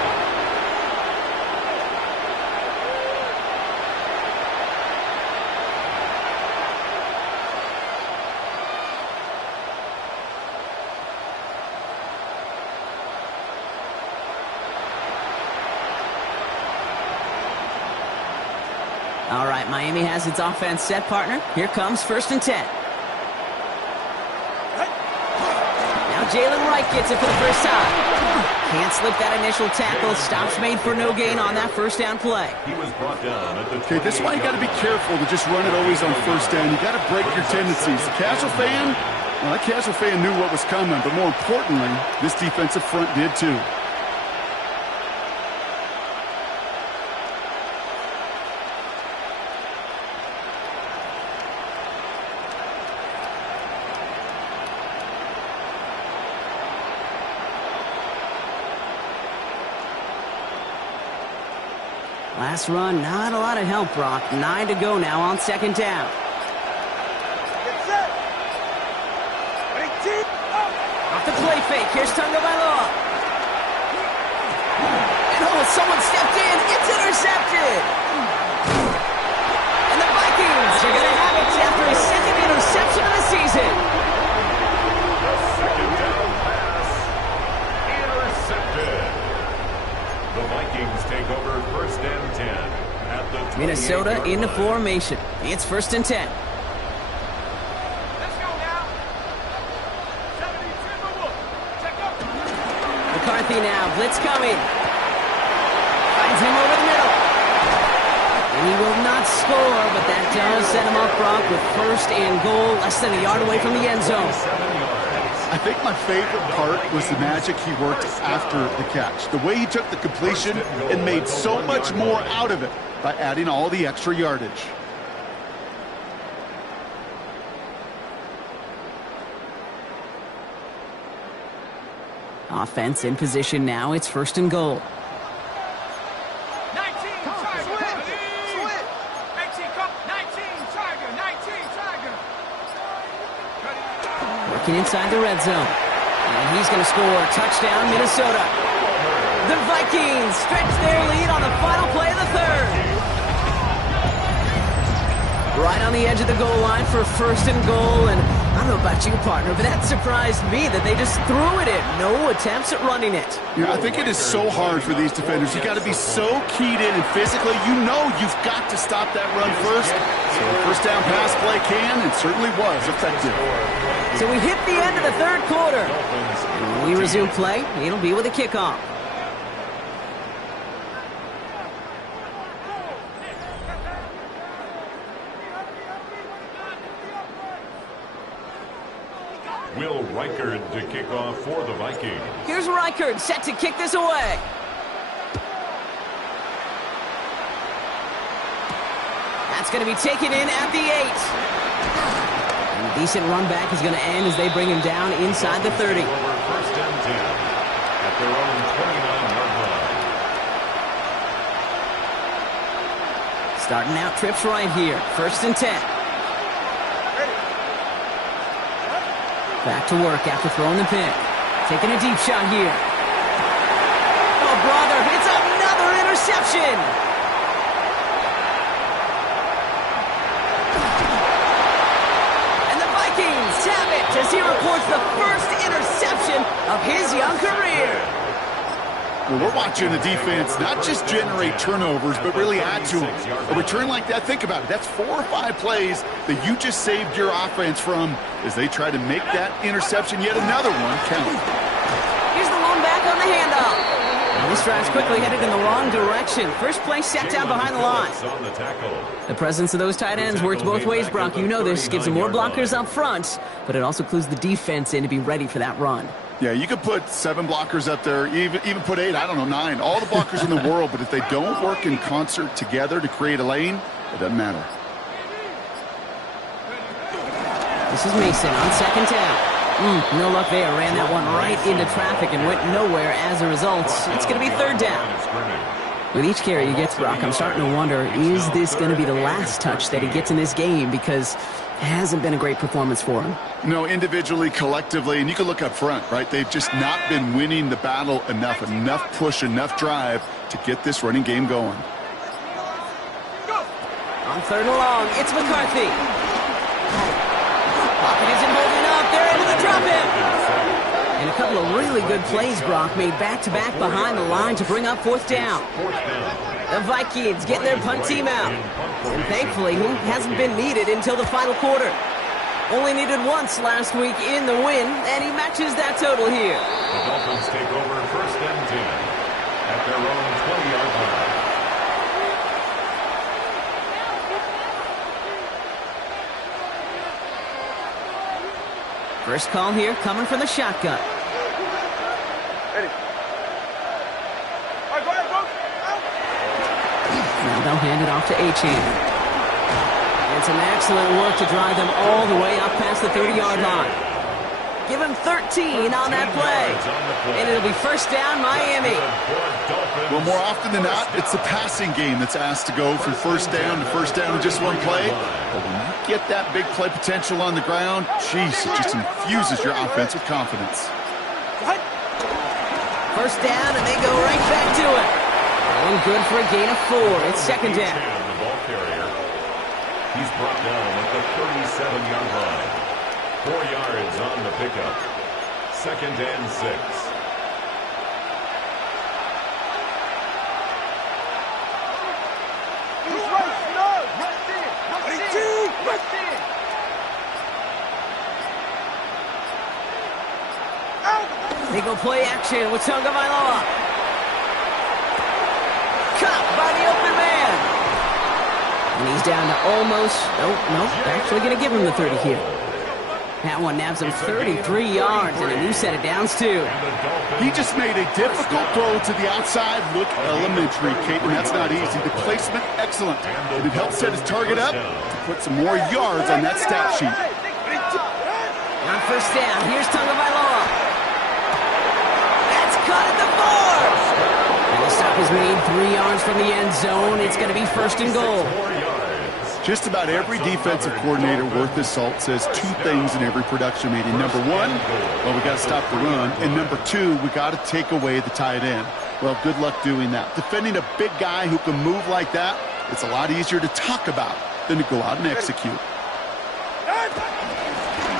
All right, Miami has its offense set, partner. Here comes 1st and 10. Now Jalen Wright gets it for the first time. Can't slip that initial tackle. Stops made for no gain on that 1st down play. He was brought down at the Okay, this is why you got to be careful to just run it always on 1st down. You got to break your tendencies. The casual fan, well, that casual fan knew what was coming, but more importantly, this defensive front did too. Last run, not a lot of help, Brock. 9 to go now on 2nd down. Get set! Ready, team, up! Off the play fake. Here's Tagovailoa. And oh, someone stepped in. It's intercepted. And the Vikings are going to have it after his 2nd interception of the season. The 2nd down pass intercepted. The Vikings take over 1st and 10 at the 28-yard Minnesota into line. formation. It's 1st and 10. Let's go now! 72 move. Check up! McCarthy now. Blitz coming. Finds him over the middle. And he will not score, but that does set him up, Brock, with 1st and goal, less than a yard away from the end zone. 7 yards. I think my favorite part was the magic he worked after the catch. The way he took the completion and made so much more out of it by adding all the extra yardage. Offense in position now. It's 1st and goal. 19, Tiger! Switch! 18, come! 19, Tiger! 19, Tiger! Working inside the red zone. And he's going to score. Touchdown, Minnesota. The Vikings stretch their lead on the final play of the third. Right on the edge of the goal line for first and goal, and I don't know about you, partner, but that surprised me that they just threw it in. No attempts at running it. Yeah, I think it is so hard for these defenders. You got to be so keyed in, and physically, you know you've got to stop that run first. So the first down pass play can, and certainly was effective. So we hit the end of the third quarter. And when we resume play, it'll be with a kickoff. Will Reichard to kick off for the Vikings. Here's Reichard set to kick this away. That's going to be taken in at the 8. And a decent run back is going to end as they bring him down inside the 30. Over first and 10 at their own 29-yard line. Starting out trips right here. First and 10. Back to work after throwing the pick. Taking a deep shot here. Oh, brother, it's another interception. And the Vikings have it as he reports the first interception of his young career. Well, we're watching the defense not just generate turnovers, but really add to them. A return like that, think about it. That's 4 or 5 plays that you just saved your offense from as they try to make that interception, yet another one, count. Here's the lone back on the handoff. And this drive's quickly headed in the wrong direction. First play set down behind the line. The presence of those tight ends works both ways, Brock. You know this. Gives them more blockers up front, but it also clues the defense in to be ready for that run. Yeah, you could put 7 blockers up there, even put 8, I don't know, 9. All the blockers in the world, but if they don't work in concert together to create a lane, it doesn't matter. This is Mason on second down. No luck there. Ran that one right into traffic and went nowhere as a result. It's going to be third down. With each carry he gets, Brock, I'm starting to wonder, is this going to be the last touch that he gets in this game? Because it hasn't been a great performance for him. No, individually, collectively, and you can look up front, right? They've just not been winning the battle enough push, enough drive to get this running game going. On third and long, it's McCarthy. Pocket isn't holding up. They're able to drop him. And a couple of really good plays, Brock, made back-to-back behind the line to bring up fourth down. The Vikings getting their punt team out. And thankfully, he hasn't been needed until the final quarter. Only needed once last week in the win, and he matches that total here. The Dolphins take over first and 10 at their own 20-yard line. First call here coming from the shotgun. Ready. All right, go ahead, go. Now they'll hand it off to Achane. It's an excellent work to drive them all the way up past the 30-yard line. Give him 13 on that play. And it'll be first down, Miami. Well, more often than not, it's the passing game that's asked to go from first down in just one play. But when you get that big play potential on the ground, geez, it just infuses your offense with confidence. First down, and they go right back to it. Going good for a gain of 4. It's second down. The ball carrier. He's brought down at the 37-yard line. 4 yards on the pickup. Second and 6. They go play action with Tagovailoa. Caught by the open man. And he's down to almost, nope, actually going to give him the 30 here. That one nabs him 33 yards and a new set of downs, too. He just made a difficult throw to the outside. Look elementary, Caitlin. That's not easy. The placement, excellent. And it helped set his target up to put some more yards on that stat sheet. On first down, here's Tagovailoa. That's caught at the 4. And the stop is made 3 yards from the end zone. It's going to be first and goal. Just about every defensive coordinator worth his salt says 2 things in every production meeting. Number 1, well, we got to stop the run. And number 2, we got to take away the tight end. Well, good luck doing that. Defending a big guy who can move like that, it's a lot easier to talk about than to go out and execute.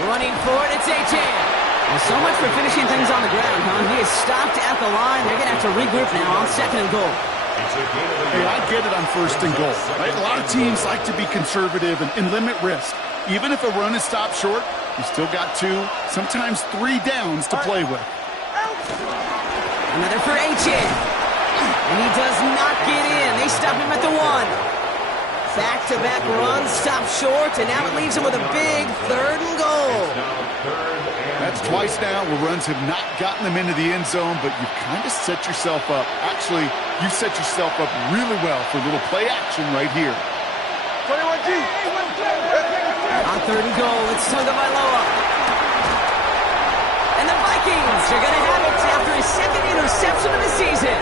Running for it, it's Achane. Well, so much for finishing things on the ground, huh? He is stopped at the line. They're going to have to regroup now on 2nd and goal. Hey, I get it on 1st and goal, right? A lot of teams like to be conservative and limit risk. Even if a run is stopped short, you still got 2, sometimes 3 downs to play with. Another for Achane. And he does not get in. They stop him at the 1. Back-to-back runs, stop short, and now it leaves him with a big 3rd and goal. That's twice now where runs have not gotten them into the end zone, but you've kind of set yourself up. Actually, you set yourself up really well for a little play action right here. 21G. On 3rd and goal, it's Tagovailoa. And the Vikings are going to have it after his 2nd interception of the season.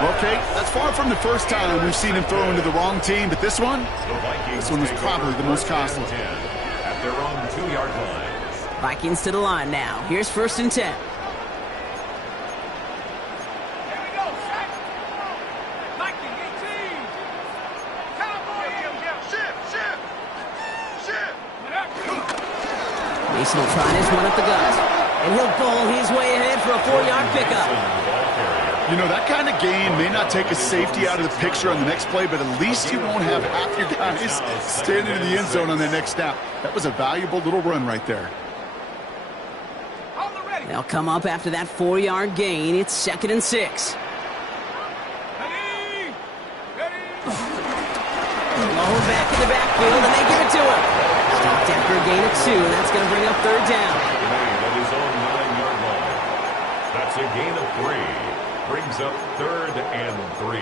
Okay, that's far from the first time we've seen him throw into the wrong team, but this one was probably the most costly. At their own 2-yard line. Vikings to the line now. Here's 1st and 10. Here we go, Shaq. Viking 18. Cowboy shift. Mason will try his one up the gut. And he'll bowl his way ahead for a 4-yard pickup. You know, that kind of gain may not take a safety out of the picture on the next play, but at least you won't have half your guys standing in the end zone on the next snap. That was a valuable little run right there. They'll come up after that 4-yard gain. It's 2nd and 6. Low back in the backfield, and they give it to him. Stopped after a gain of 2, and that's going to bring up 3rd down. At his own 9-yard line. That's a gain of 3. Brings up 3rd and 3.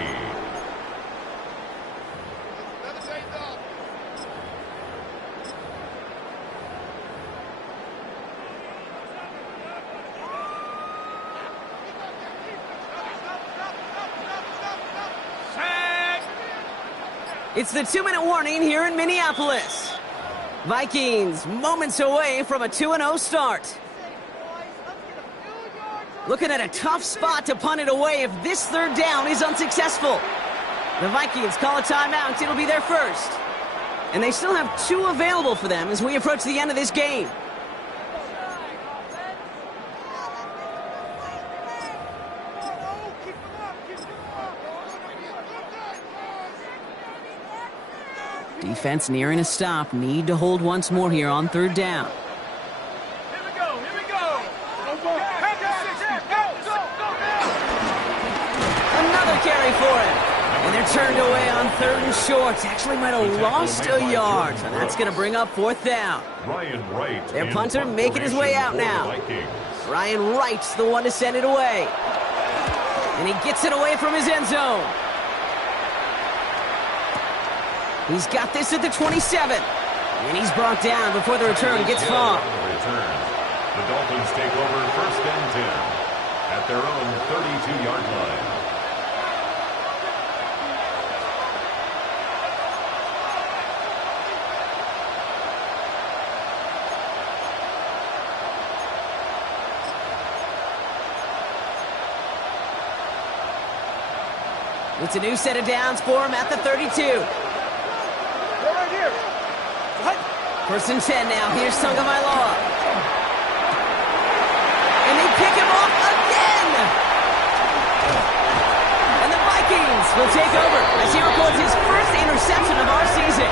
It's the 2-minute warning here in Minneapolis. Vikings moments away from a 2-0 start. Looking at a tough spot to punt it away if this 3rd down is unsuccessful. The Vikings call a timeout. It'll be their first. And they still have 2 available for them as we approach the end of this game. Defense nearing a stop. Need to hold once more here on 3rd down. Carry for him. And they're turned away on 3rd and short. Actually might have lost a yard. So that's going to bring up 4th down. Ryan Wright. Their punter making his way out now. Ryan Wright's the one to send it away. And he gets it away from his end zone. He's got this at the 27. And he's brought down before the return gets far. The Dolphins take over 1st and 10 at their own 32-yard line. It's a new set of downs for him at the 32. Right here. 1st and 10 now. Here's Tagovailoa. And they pick him off again. And the Vikings will take over as he records his first interception of our season.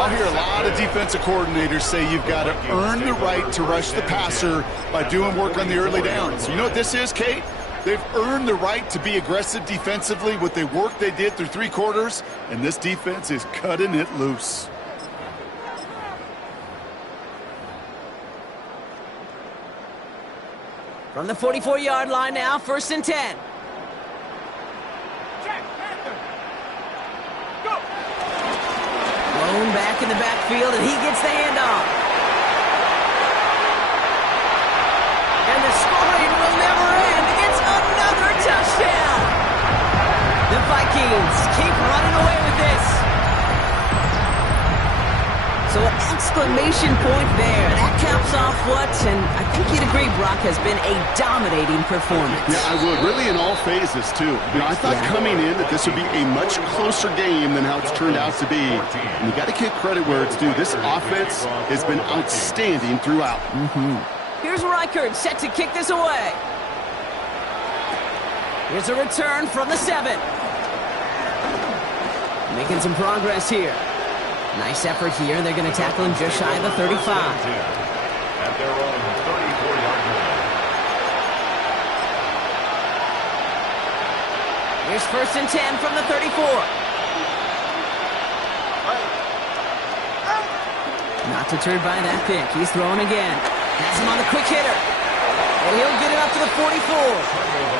I'll hear a lot of defensive coordinators say you've got to earn the right to rush the passer by doing work on the early downs. You know what this is, Kate? They've earned the right to be aggressive defensively with the work they did through 3 quarters, and this defense is cutting it loose. From the 44-yard line now, 1st and 10. Blown back in the backfield, and he gets the handoff. And the scoring will never end. It's another touchdown. The Vikings keep running away with this. So an exclamation point there. That caps off what, and I think you'd agree, Brock, has been a dominating performance. Yeah, I would. Really in all phases, too. I thought coming in that this would be a much closer game than how it's turned out to be. And you got to give credit where it's due. This offense has been outstanding throughout. Here's Reichert set to kick this away. Here's a return from the 7. Making some progress here. Nice effort here. They're going to tackle him just shy of the 35. At their own 34-yard line. Here's 1st and 10 from the 34. Not deterred by that pick. He's throwing again. Has him on the quick hitter. And he'll get it up to the 44.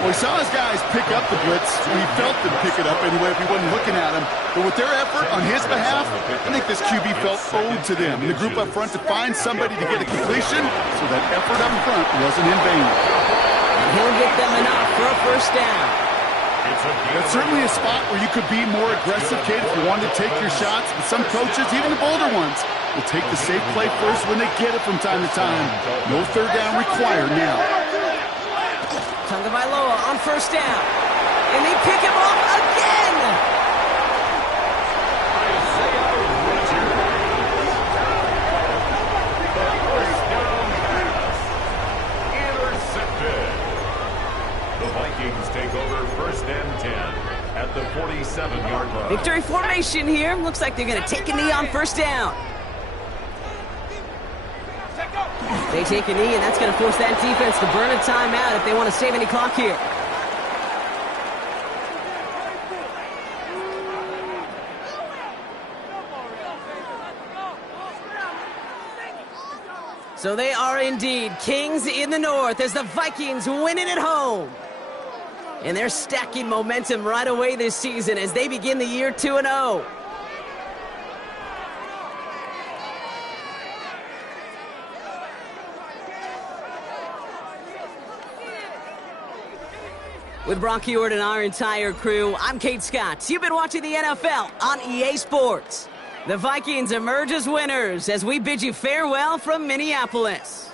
Well, we saw his guys pick up the blitz. We felt them pick it up anyway if we wasn't looking at him. But with their effort on his behalf, I think this QB felt owed to them. And the group up front to find somebody to get a completion, so that effort up front wasn't in vain. And he'll get them enough for a 1st down. That's certainly a spot where you could be more aggressive, Kate, if you wanted to take your shots. But some coaches, even the bolder ones, will take the safe play first when they get it from time to time. No 3rd down required now. Tagovailoa on 1st down. And they pick him off again. Intercepted. The Vikings take over 1st and 10 at the 47-yard line. Victory formation here. Looks like they're going to take a knee on 1st down. They take a knee, and that's going to force that defense to burn a timeout if they want to save any clock here. So they are indeed kings in the north as the Vikings win it at home. And they're stacking momentum right away this season as they begin the year 2-0. With Brock Ewart and our entire crew, I'm Kate Scott. You've been watching the NFL on EA Sports. The Vikings emerge as winners as we bid you farewell from Minneapolis.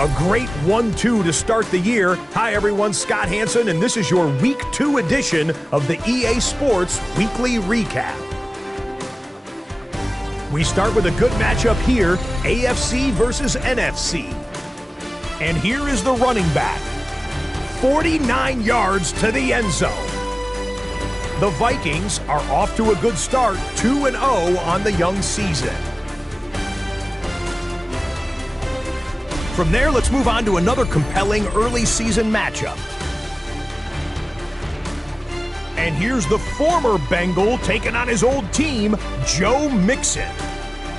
A great 1-2 to start the year. Hi, everyone. Scott Hansen, and this is your Week 2 edition of the EA Sports Weekly Recap. We start with a good matchup here, AFC versus NFC. And here is the running back. 49 yards to the end zone. The Vikings are off to a good start, 2-0 on the young season. From there, let's move on to another compelling early season matchup. And here's the former Bengal taking on his old team, Joe Mixon.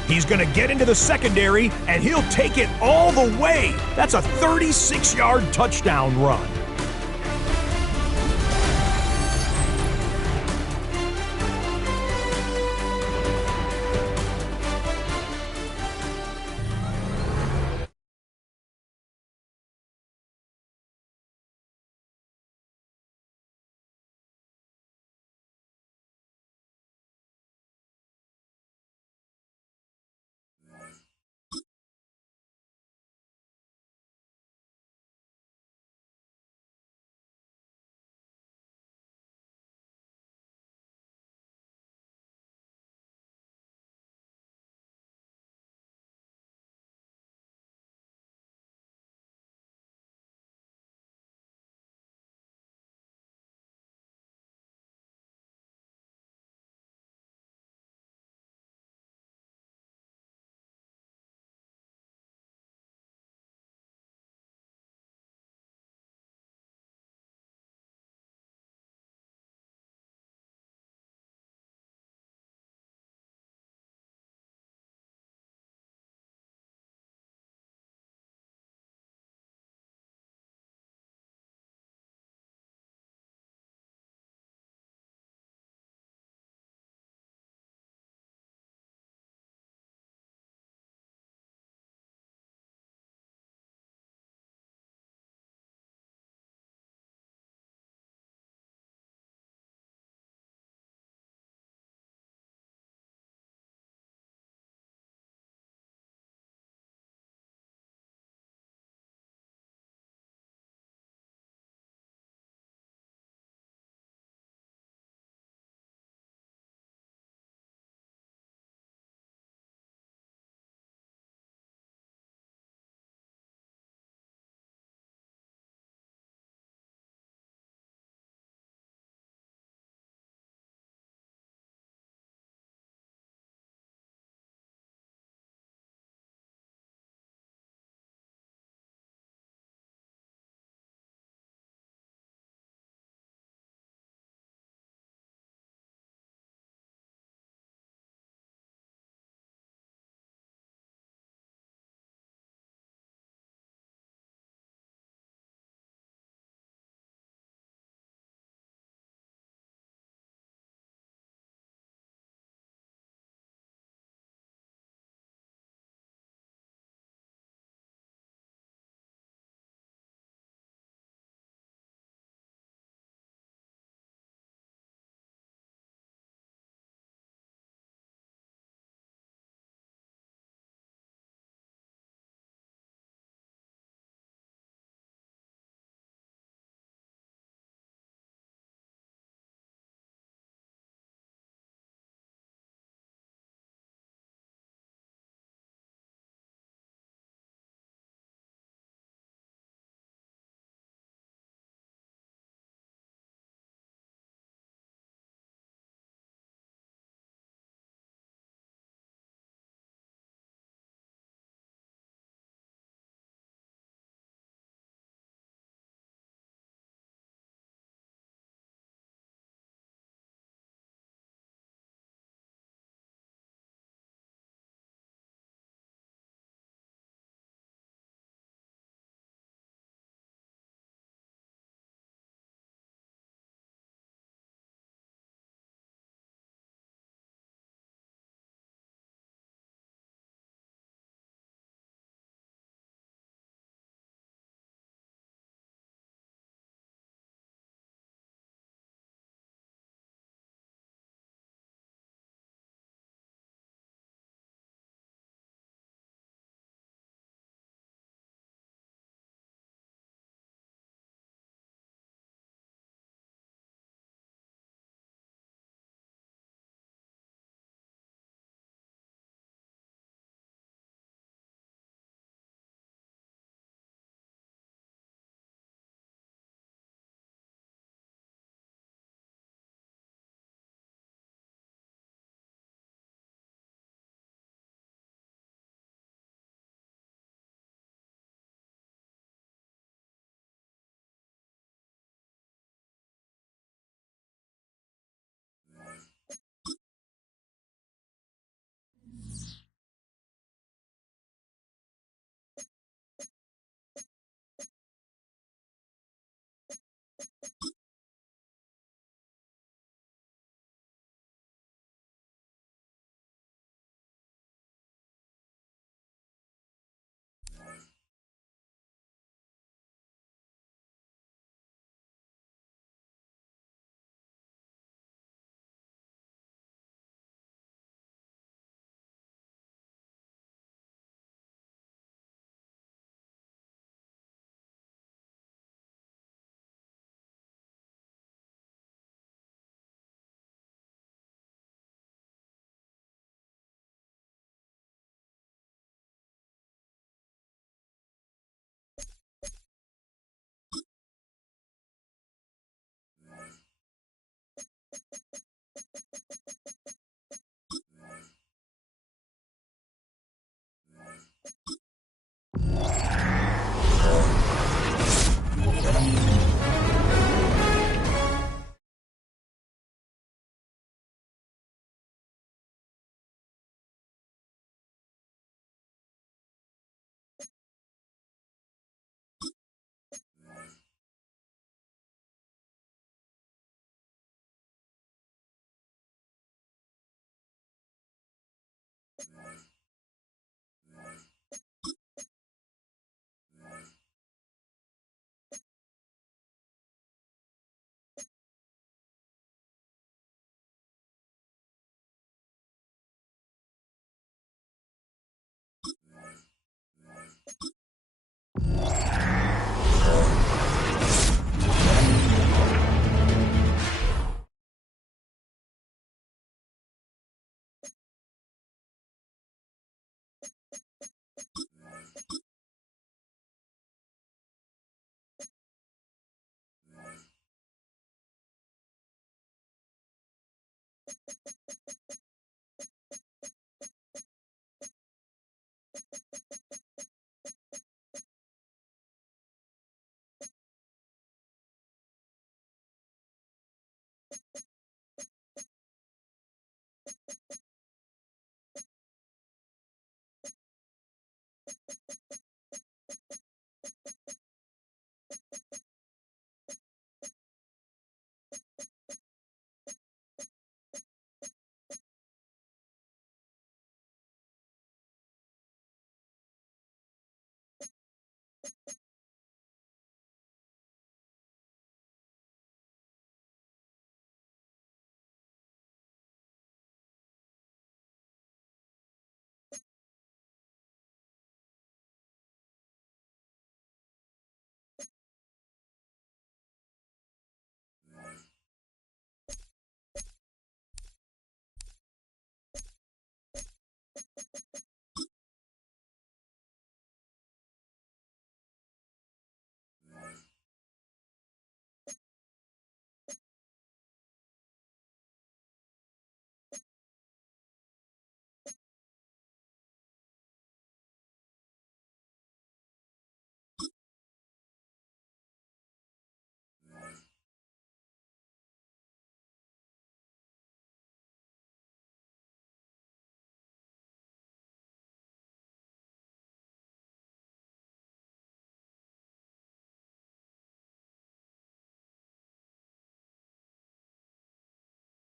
He's going to get into the secondary, and he'll take it all the way. That's a 36-yard touchdown run.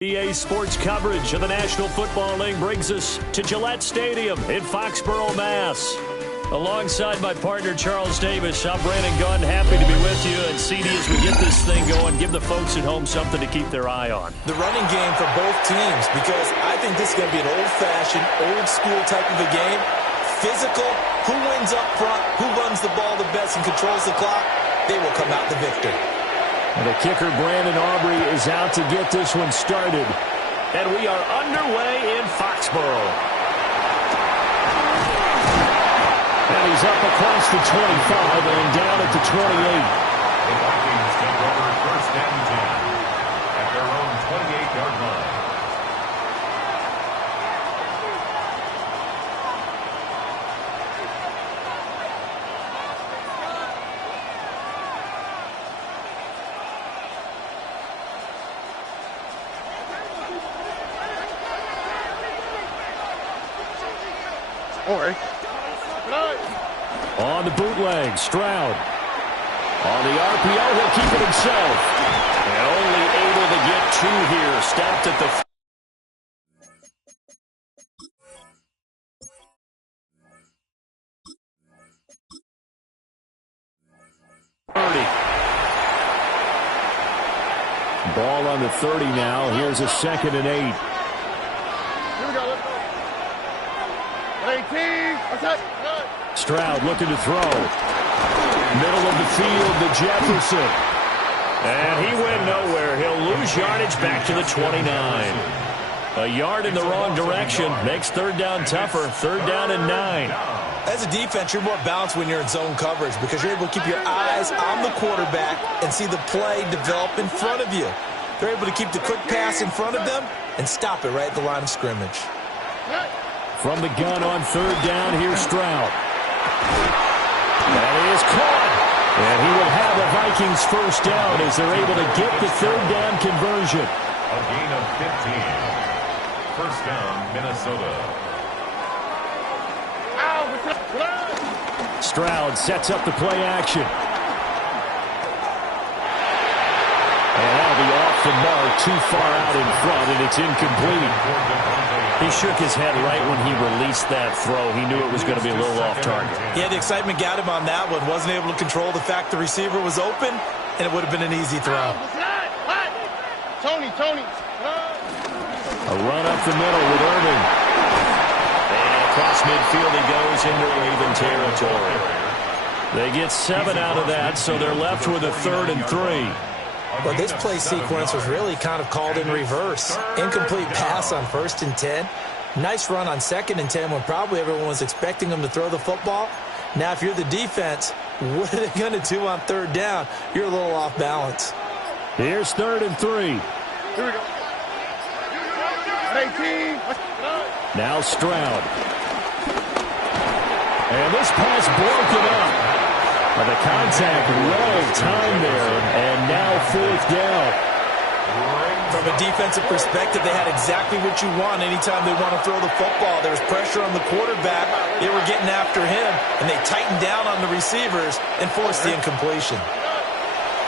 EA Sports coverage of the National Football League brings us to Gillette Stadium in Foxborough, Mass. Alongside my partner, Charles Davis, I'm Brandon Gunn, happy to be with you. And CD, as we get this thing going, give the folks at home something to keep their eye on. The running game for both teams, because I think this is going to be an old-fashioned, old-school type of a game. Physical, who wins up front, who runs the ball the best and controls the clock, they will come out the victor. And the kicker, Brandon Aubrey, is out to get this one started. And we are underway in Foxborough. And he's up across the 25 and down at the 28. The Vikings take over first and 10 at their own 28-yard line. On the bootleg, Stroud. On the RPO, he'll keep it himself. And only able to get two here. Stopped at the 30. Ball on the 30 now. Here's a 2nd and 8. Here we go. 18. Attack. Stroud looking to throw. Middle of the field to Jefferson. And he went nowhere. He'll lose yardage back to the 29. A yard in the wrong direction makes third down tougher. Third down and 9. As a defense, you're more balanced when you're in zone coverage because you're able to keep your eyes on the quarterback and see the play develop in front of you. They're able to keep the quick pass in front of them and stop it right at the line of scrimmage. From the gun on third down, here's Stroud. That is caught. And he will have the Vikings first down as they're able to get the third down conversion. A gain of 15. First down, Minnesota. Stroud sets up the play action. And that'll be off the mark, too far out in front, and it's incomplete. He shook his head right when he released that throw. He knew it was going to be a little off target. Yeah, the excitement got him on that one. Wasn't able to control the fact the receiver was open, and it would have been an easy throw. Tony. A run up the middle with Irving. And across midfield he goes into Raven territory. They get 7 out of that, so they're left with a 3rd and 3. Well, this play sequence was really kind of called in reverse. Incomplete pass on 1st and 10. Nice run on 2nd and 10 when probably everyone was expecting them to throw the football. Now, if you're the defense, what are they going to do on 3rd down? You're a little off balance. Here's 3rd and 3. Here we go. 18. Now Stroud. And this pass broken up. The contact well timed there, and now 4th down. From a defensive perspective, they had exactly what you want anytime they want to throw the football. There was pressure on the quarterback. They were getting after him, and they tightened down on the receivers and forced the incompletion.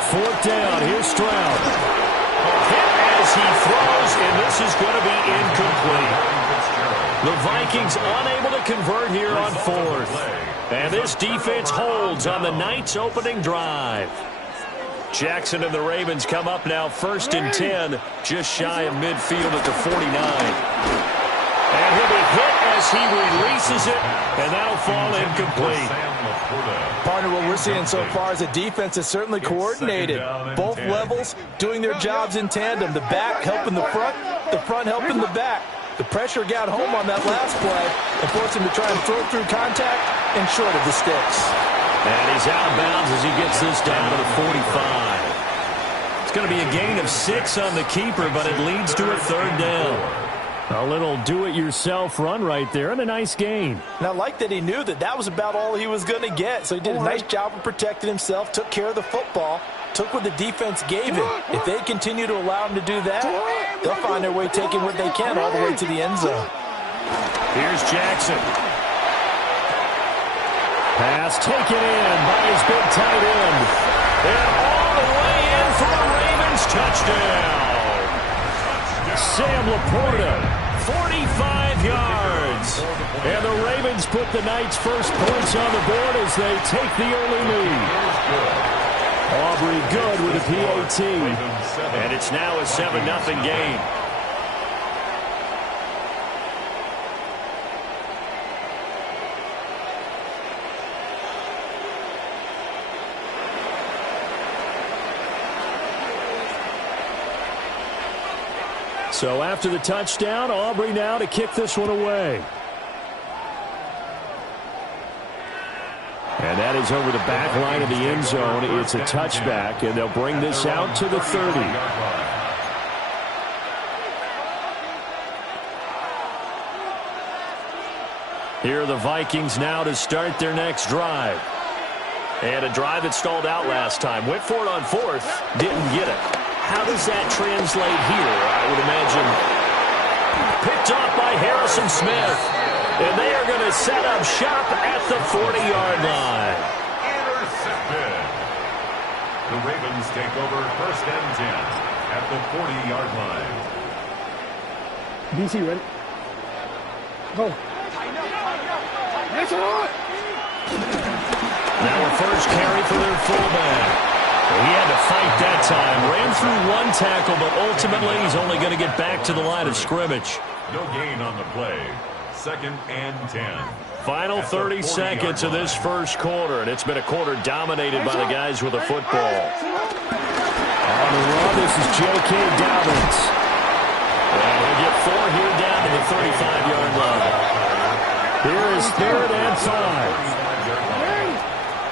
4th down. Here's Stroud. Hit as he throws, and this is going to be incomplete. The Vikings unable to convert here on 4th. And this defense holds on the Knights' opening drive. Jackson and the Ravens come up now 1st and 10, just shy of midfield at the 49. And he'll be hit as he releases it, and that'll fall incomplete. Partner, what we're seeing so far is the defense is certainly coordinated. Both levels doing their jobs in tandem. The back helping the front helping the back. The pressure got home on that last play and forced him to try and throw through contact and short of the sticks. And he's out of bounds as he gets this down to the 45. It's going to be a gain of 6 on the keeper, but it leads to a 3rd down. A little do-it-yourself run right there, and a nice gain. And I like that he knew that that was about all he was going to get, so he did a nice job of protecting himself, took care of the football, took what the defense gave him. If they continue to allow him to do that, they'll find their way taking what they can all the way to the end zone. Here's Jackson. Pass taken in by his big tight end. And all the way in for a Ravens touchdown. Sam Laporta, 45 yards. And the Ravens put the Knights' first points on the board as they take the early lead. Aubrey good with a PAT. And it's now a 7-0 game. So after the touchdown, Aubrey now to kick this one away. And that is over the back line of the end zone. It's a touchback, and they'll bring this out to the 30. Here are the Vikings now to start their next drive. And a drive that stalled out last time. Went for it on 4th, didn't get it. How does that translate here? I would imagine picked off by Harrison Smith. And they are going to set up shop at the 40-yard line. Intercepted. The Ravens take over 1st and 10 at the 40-yard line. DC, ready? Go. That's all. Now a first carry for their fullback. He had to fight that time. Ran through one tackle, but ultimately he's only going to get back to the line of scrimmage. No gain on the play. 2nd and 10. Final 30 seconds of this first quarter, and it's been a quarter dominated by the guys with the football. On the run, this is J.K. Dobbins. And he'll get 4 here down to the 35-yard line. Here is 3rd and 5.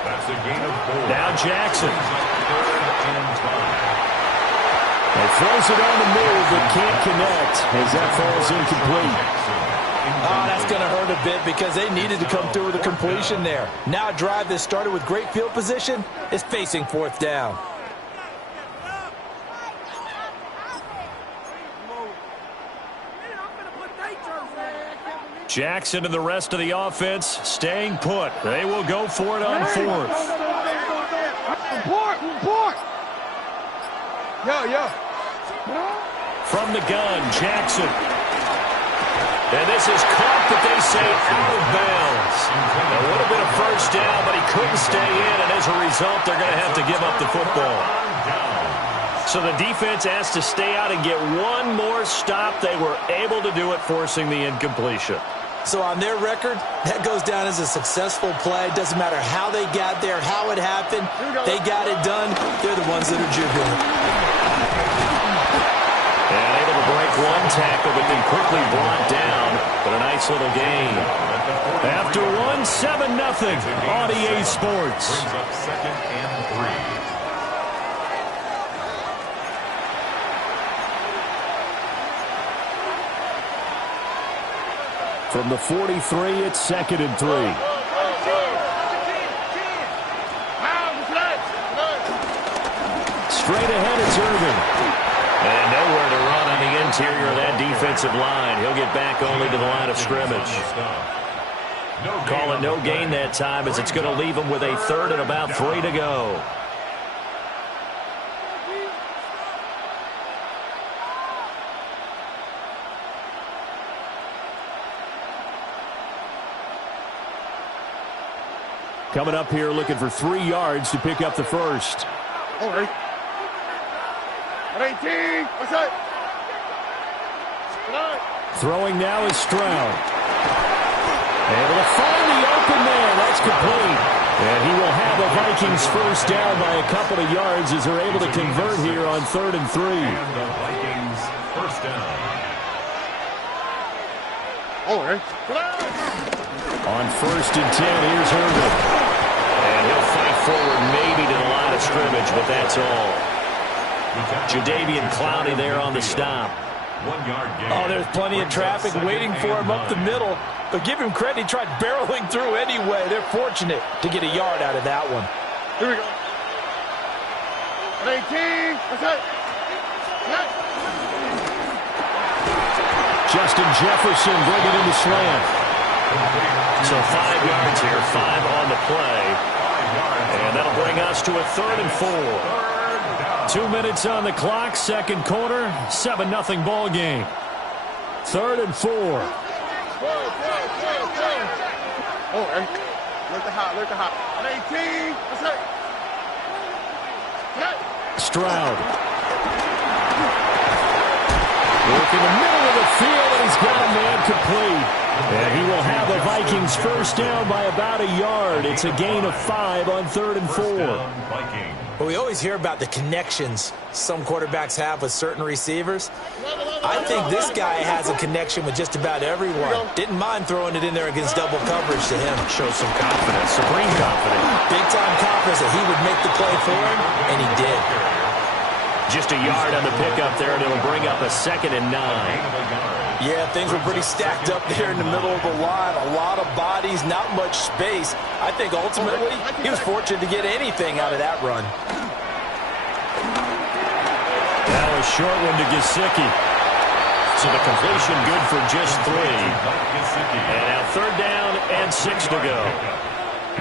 That's a gain of 4. Now Jackson. 3rd and 5. He throws it on the move, but can't connect as that falls incomplete. Oh, that's going to hurt a bit because they needed to come through with a completion there. Now a drive that started with great field position is facing fourth down. Jackson and the rest of the offense staying put. They will go for it on fourth. Report! Yo. From the gun, Jackson. And this is caught, but they say out of bounds. It would have been a first down, but he couldn't stay in, and as a result, they're going to have to give up the football. So the defense asked to stay out and get one more stop. They were able to do it, forcing the incompletion. So on their record, that goes down as a successful play. Doesn't matter how they got there, how it happened. They got it done. They're the ones that are jubilant. And able to break one tackle, but then quickly brought down. But a nice little gain. After one, 7-0 on EA Sports. Brings up 2nd and 3. From the 43, it's 2nd and 3. Straight ahead, it's Irvin. And nowhere to run on the interior of that defensive line. He'll get back only to the line of scrimmage. Call it no gain that time, as it's going to leave him with a 3rd and about 3 to go. Coming up here looking for 3 yards to pick up the first. All right. 18. What's up? Throwing now is Stroud. Able to find the open man. That's complete. And he will have the Vikings first down by a couple of yards as they're able to convert here on 3rd and 3. And the Vikings first down. All right. On 1st and 10, here's Irvin. And he'll fight forward maybe to the line of scrimmage, but that's all. Jadeveon Clowney there on the stop. 1 yard gain. Oh, there's plenty of traffic waiting for him up the middle. But give him credit, he tried barreling through anyway. They're fortunate to get a yard out of that one. Here we go. 18. What's up? Justin Jefferson bringing in the slant. So 5 yards here, 5 on the play. And that'll bring us to a 3rd and 4. 2 minutes on the clock, 2nd quarter, 7-0 ball game. 3rd and 4. All right. Look the hot. 18. What's up? Stroud. Work in the middle of the field, and he's got a man complete. And he will have the Vikings first down by about a yard. It's a gain of 5 on 3rd and 4. Well, we always hear about the connections some quarterbacks have with certain receivers. I think this guy has a connection with just about everyone. Didn't mind throwing it in there against double coverage to him. Shows some confidence, supreme confidence. Big-time confidence that he would make the play for him, and he did. Just a yard on the pickup there, and it'll bring up a 2nd and 9. Yeah, things were pretty stacked up there in the middle of the line. A lot of bodies, not much space. I think ultimately he was fortunate to get anything out of that run. Now a short one to Gesicki. So the completion good for just 3. And now 3rd down and 6 to go.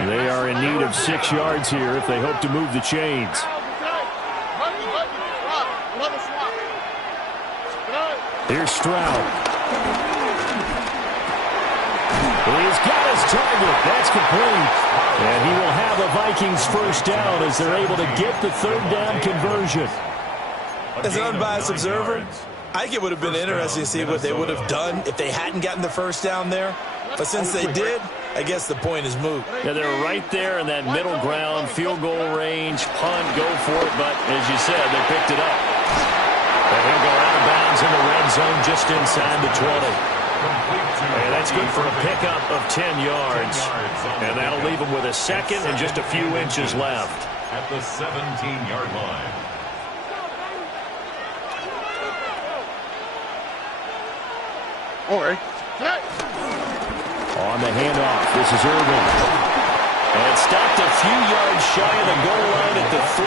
They are in need of 6 yards here if they hope to move the chains. Here's Stroud. He's got his target. That's complete. And he will have a Vikings first down as they're able to get the 3rd down conversion. As an unbiased observer, I think it would have been interesting to see what they would have done if they hadn't gotten the first down there. But since they did, I guess the point is moot. Yeah, they're right there in that middle ground, field goal range, punt, go for it. But as you said, they picked it up. And he'll go out of bounds in the red zone just inside the 20. And that's good for a pickup of 10 yards. And that'll leave him with a 2nd and just a few inches left. At the 17-yard line. All right. On the handoff, this is Irvin. And stopped a few yards shy of the goal line at the 3.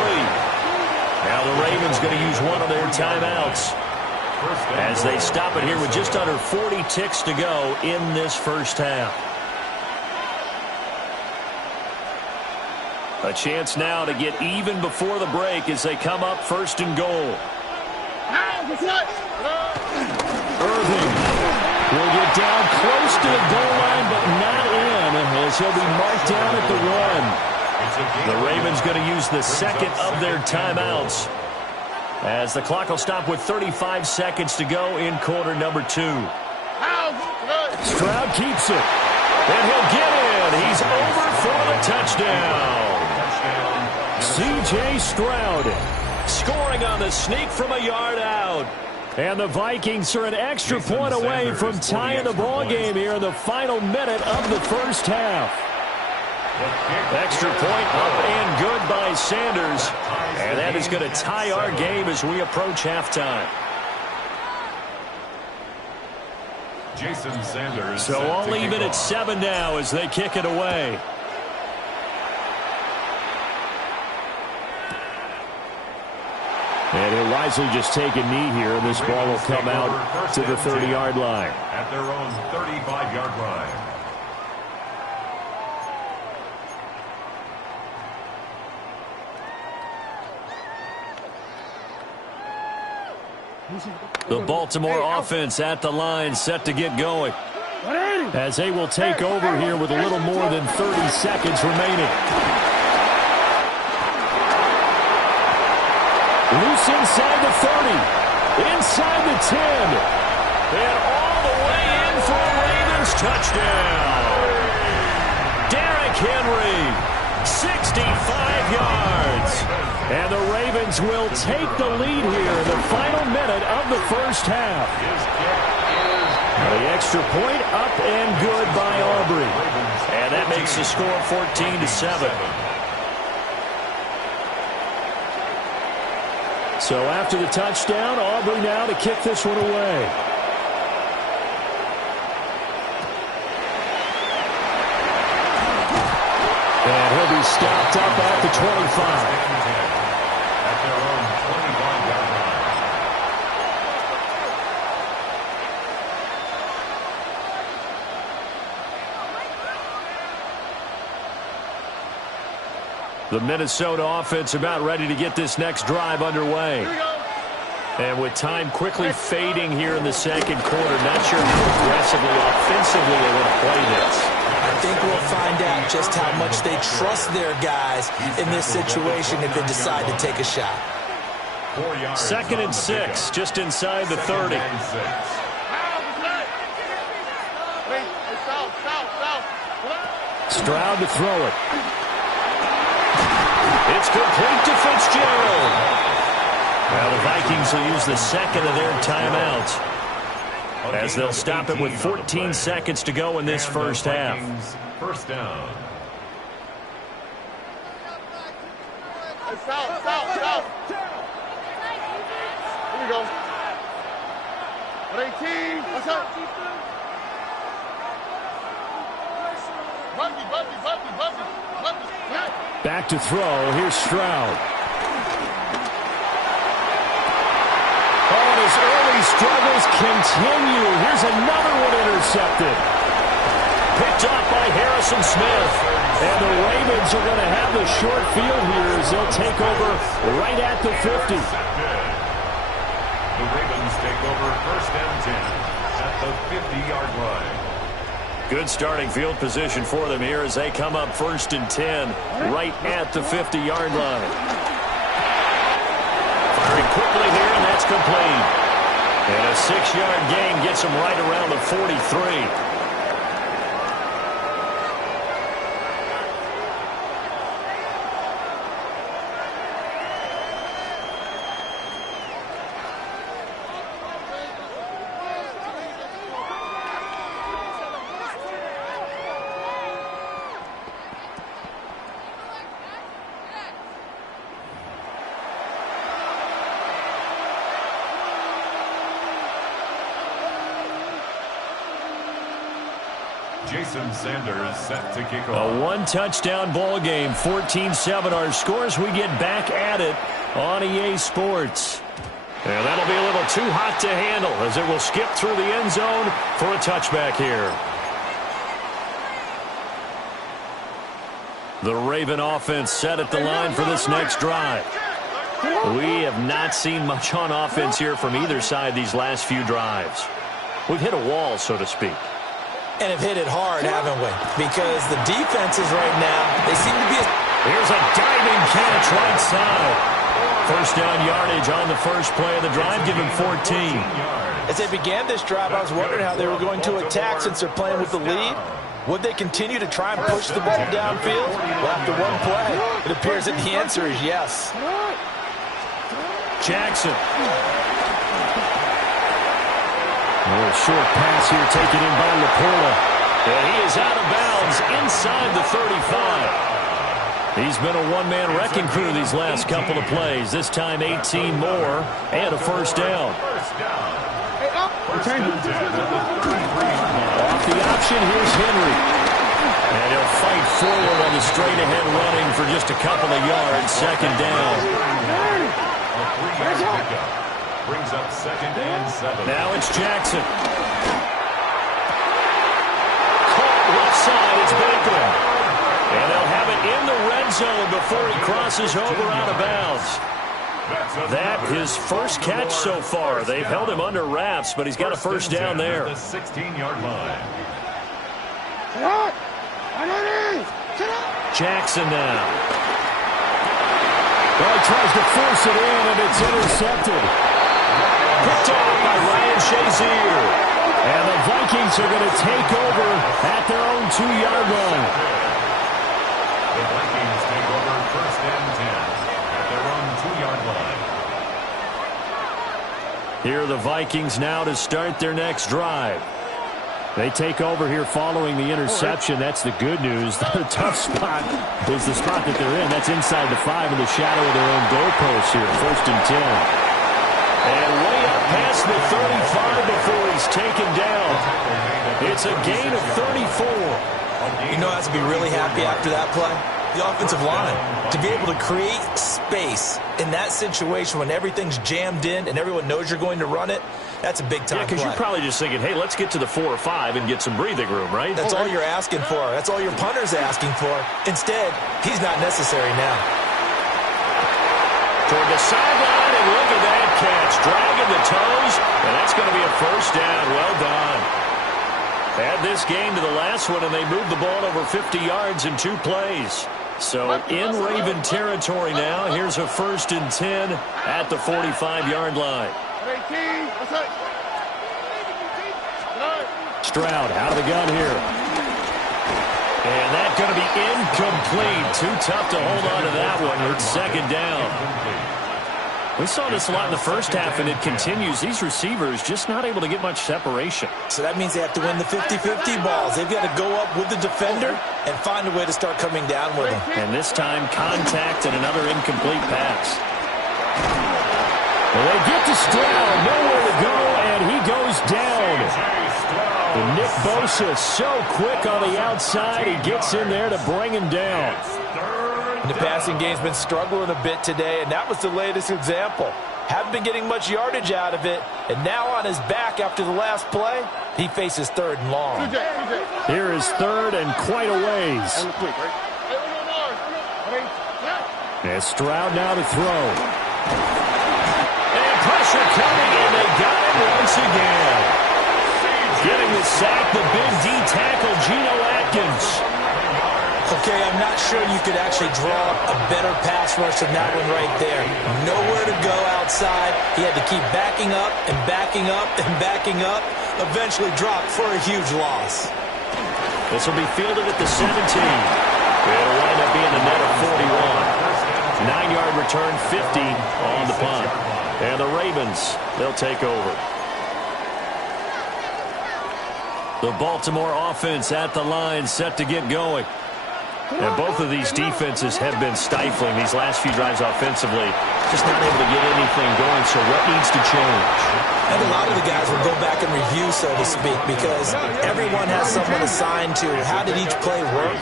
Now the Ravens going to use one of their timeouts as they stop it here with just under 40 ticks to go in this first half. A chance now to get even before the break as they come up first and goal. Irving will get down close to the goal line, but not in, as he'll be marked down at the 1. The Ravens going to use the second of their timeouts, as the clock will stop with 35 seconds to go in quarter number 2. Stroud keeps it, and he'll get in. He's over for the touchdown. C.J. Stroud scoring on the sneak from a yard out. And the Vikings are an extra point away from tying the ball game here in the final minute of the first half. Extra point up and good by Sanders. And that is going to tie our game as we approach halftime. Jason Sanders. So all even at 7 now as they kick it away. And he'll wisely just take a knee here, and this ball will come out to the 30-yard line. At their own 35-yard line. The Baltimore offense at the line, set to get going, as they will take over here with a little more than 30 seconds remaining. Loose inside the 30, inside the 10, and all the way in for a Ravens touchdown. Derrick Henry, 65 yards. And the Ravens will take the lead here in the final minute of the first half. The extra point up and good by Aubrey. And that makes the score 14-7. So after the touchdown, Aubrey now to kick this one away. And he'll be stopped up at the 25. At their own 25-yard line. The Minnesota offense about ready to get this next drive underway. And with time quickly fading here in the second quarter, not sure how aggressively, offensively they want to play this. I think we'll find out just how much they trust their guys in this situation if they decide to take a shot. 4 yards. Second and 6, just inside the 30. Stroud to throw it. It's complete to Fitzgerald. Well, the Vikings will use the second of their timeouts, as they'll stop it with 14 seconds to go in this first half. First down. Here we go. 18. What's up? Back to throw. Here's Stroud. Oh, and his early struggles continue. Here's another one intercepted. Picked off by Harrison Smith. And the Ravens are going to have the short field here as they'll take over right at the 50. The Ravens take over first and 10 at the 50-yard line. Good starting field position for them here as they come up first and 10 right at the 50-yard line. Firing quickly here, and that's complete. And a 6-yard gain gets them right around the 43. Jason Sanders set to kick A off. one-touchdown ball game, 14-7 our scores. We get back at it on EA Sports. And that'll be a little too hot to handle as it will skip through the end zone for a touchback here. The Raven offense set at the line for this next drive. We have not seen much on offense here from either side these last few drives. We've hit a wall, so to speak. And have hit it hard, haven't we? Because the defenses right now, they seem to be... Here's a diving catch right side. First down yardage on the first play of the drive, give him 14. As they began this drive, I was wondering how they were going to attack since they're playing with the lead. Would they continue to try and push the ball downfield? Well, after one play, it appears that the answer is yes. Jackson. A little short pass here taken in by Laporta. And he is out of bounds inside the 35. He's been a one-man wrecking crew these last couple of plays. This time 18 more and a first down. First and 10. Off the option, here's Henry. And he'll fight forward on the straight-ahead running for just a couple of yards. Second down. A 3-yard pickup. Brings up second and 7. Now it's Jackson. Caught left side, it's Baker. And they'll have it in the red zone before he crosses over out of bounds. That his first catch so far. They've held him under wraps, but he's got a first down there. The 16-yard line. Jackson now. Well, he tries to force it in, and it's intercepted. Picked off by Ryan Shazier. And the Vikings are going to take over at their own 2-yard line. The Vikings take over first and 10 at their own 2-yard line. Here are the Vikings now to start their next drive. They take over here following the interception. That's the good news. The tough spot is the spot that they're in. That's inside the 5 in the shadow of their own goalpost here. First and 10. And way up past the 35 before he's taken down. It's a gain of 34. You know, I have to be really happy after that play. The offensive line, to be able to create space in that situation when everything's jammed in and everyone knows you're going to run it, that's a big-time play. Yeah, because you're probably just thinking, hey, let's get to the 4 or 5 and get some breathing room, right? That's all you're asking for. That's all your punter's asking for. Instead, he's not necessary now. Toward the sideline, and look at that catch. Dragging the toes, and that's going to be a first down. Well done. Add this game to the last one, and they moved the ball over 50 yards in 2 plays. So in Raven territory now. Here's a first and 10 at the 45-yard line. Stroud out of the gun here. And that's going to be incomplete. Too tough to hold on to that one. It's second down. We saw this a lot in the first half, and it continues. These receivers just not able to get much separation. So that means they have to win the 50-50 balls. They've got to go up with the defender and find a way to start coming down with him. And this time, contact and another incomplete pass. Well, they get to Stroud, nowhere to go, and he goes down. And Nick Bosa so quick on the outside, he gets in there to bring him down. And the passing game's been struggling a bit today, and that was the latest example. Haven't been getting much yardage out of it, and now on his back after the last play, he faces 3rd and long. Here is 3rd and quite a ways. And Stroud now to throw. And pressure coming, and they got it once again. Getting the sack, the big D tackle, Geno Atkins. Okay, I'm not sure you could actually draw a better pass rush than that one right there. Nowhere to go outside. He had to keep backing up and backing up and backing up. Eventually dropped for a huge loss. This will be fielded at the 17. It'll wind up being a net of 41. 9-yard return, 50 on the punt. And the Ravens, they'll take over. The Baltimore offense at the line, set to get going. And both of these defenses have been stifling these last few drives offensively. Just not able to get anything going, so what needs to change? And a lot of the guys will go back and review, so to speak, because everyone has someone assigned to how did each play work.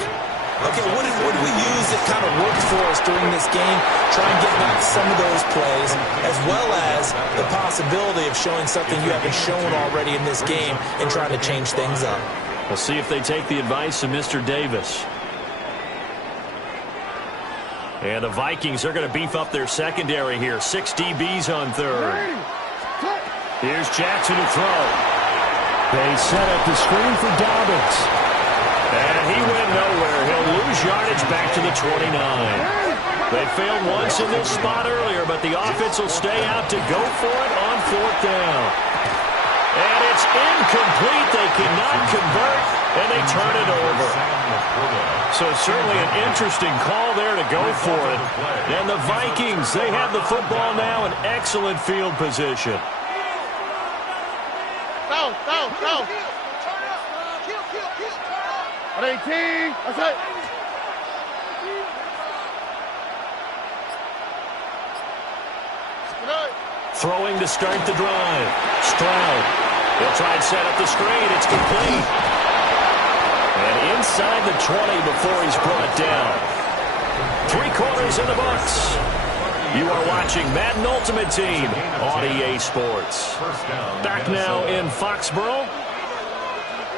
Okay, what did we use that kind of worked for us during this game? Try and get back some of those plays, as well as the possibility of showing something you haven't shown already in this game and trying to change things up. We'll see if they take the advice of Mr. Davis. And the Vikings are going to beef up their secondary here. 6 DBs on third. Here's Jackson to throw. They set up the screen for Dobbins. And he went nowhere. He'll lose yardage back to the 29. They failed once in this spot earlier, but the offense will stay out to go for it on 4th down. And it's incomplete. They cannot convert, and they turn it over. So certainly an interesting call there to go for it. And the Vikings, they have the football now in excellent field position. Go. 18. That's it. Throwing to start the drive. Stroud. He'll try and set up the screen. It's complete. And inside the 20 before he's brought down. 3 quarters in the books. You are watching Madden Ultimate Team on EA Sports. Back now in Foxborough.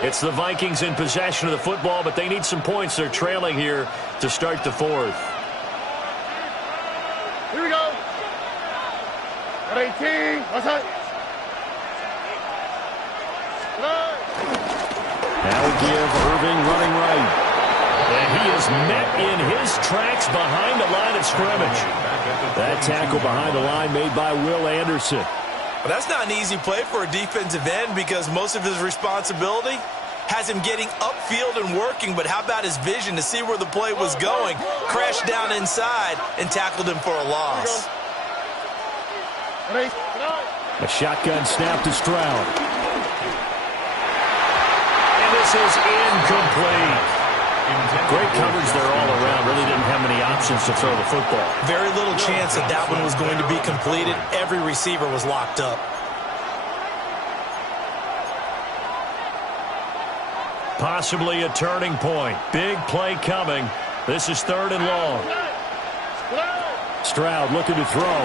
It's the Vikings in possession of the football, but they need some points. They're trailing here to start the 4th. Here we go. 18. That's it. Now give Irving running right. And he is met in his tracks behind the line of scrimmage. That tackle behind the line made by Will Anderson. But that's not an easy play for a defensive end because most of his responsibility has him getting upfield and working, but how about his vision to see where the play was going? Crashed down inside and tackled him for a loss. A shotgun snap to Stroud. And this is incomplete. Great coverage there all around. Really didn't have many options to throw the football. Very little chance that that one was going to be completed. Every receiver was locked up. Possibly a turning point. Big play coming. This is 3rd and long. Stroud looking to throw.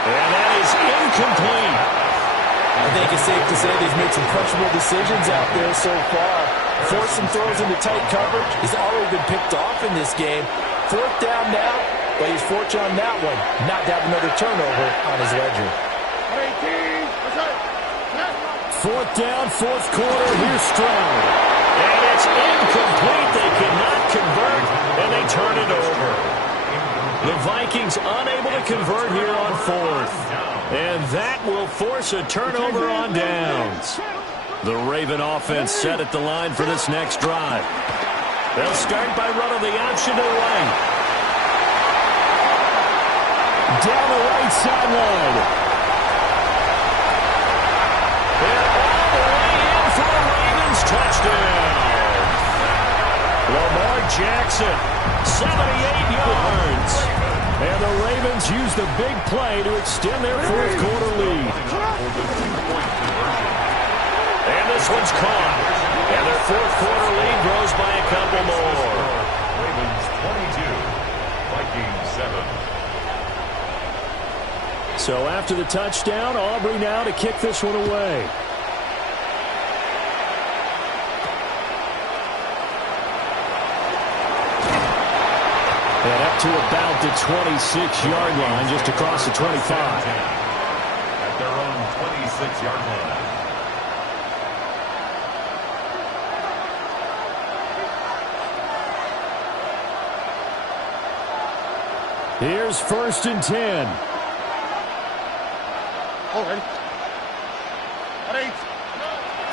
And that is incomplete. I think it's safe to say they've made some questionable decisions out there so far. Forcing throws into tight coverage. He's already been picked off in this game. 4th down now, but he's fortunate on that one not to have another turnover on his ledger. 4th down, 4th quarter. Here's Stroud. And it's incomplete. They cannot convert, and they turn it over. The Vikings unable to convert here on 4th. And that will force a turnover on downs. The Raven offense set at the line for this next drive. They'll start by running the option to the right. Down the right sideline. And all the way in for a Ravens touchdown. Lamar Jackson, 78 yards. And the Ravens use the big play to extend their 4th quarter lead. And this one's caught. And their 4th quarter lead grows by a couple more. Ravens 22, Vikings 7. So after the touchdown, Aubrey now to kick this one away. And up to about the 26-yard line, just across the 25. At their own 26-yard line. Here's 1st and 10.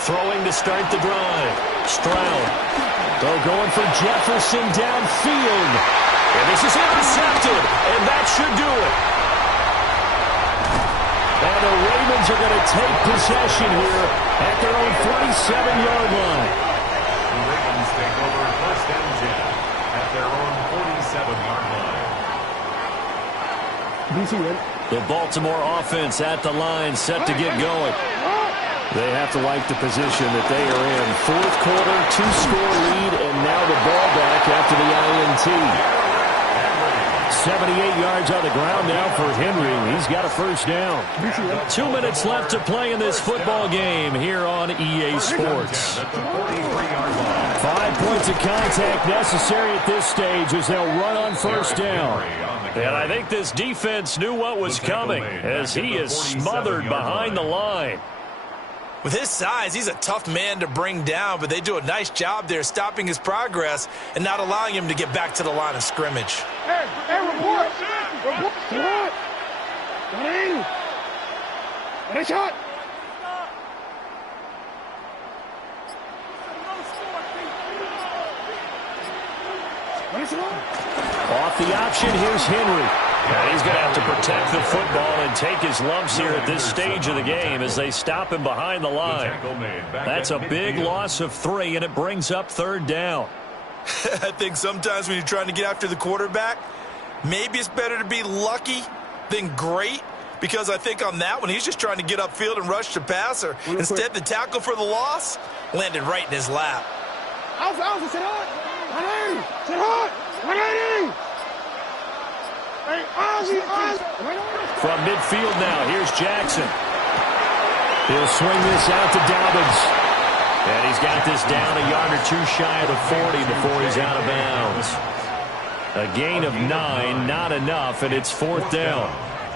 Throwing to start the drive. Stroud. They're going for Jefferson downfield. And this is intercepted, and that should do it. And the Ravens are going to take possession here at their own 47-yard line. The Ravens take over The Baltimore offense at the line, set to get going. They have to like the position that they are in. Fourth quarter, 2-score lead, and now the ball back after the INT. 78 yards on the ground now for Henry. He's got a first down. 2 minutes left to play in this football game here on EA Sports. 5 points of contact necessary at this stage as they'll run on first down. And I think this defense knew what was coming as he is smothered behind the line. With his size, he's a tough man to bring down, but they do a nice job there stopping his progress and not allowing him to get back to the line of scrimmage. Hey, report! Report! Shot! Got a shot! Off the option, here's Henry. And he's going to have to protect the football and take his lumps here at this stage of the game as they stop him behind the line. That's a big loss of 3, and it brings up third down. I think sometimes when you're trying to get after the quarterback, maybe it's better to be lucky than great, because I think on that one, he's just trying to get upfield and rush the passer. Instead, the tackle for the loss landed right in his lap. Alpha, sit hard! 180! Sit hard! 180! Hey, from midfield now, here's Jackson. He'll swing this out to Dobbins. And he's got this down a yard or 2 shy of the 40 before he's out of bounds. A gain of 9, not enough, and it's fourth down.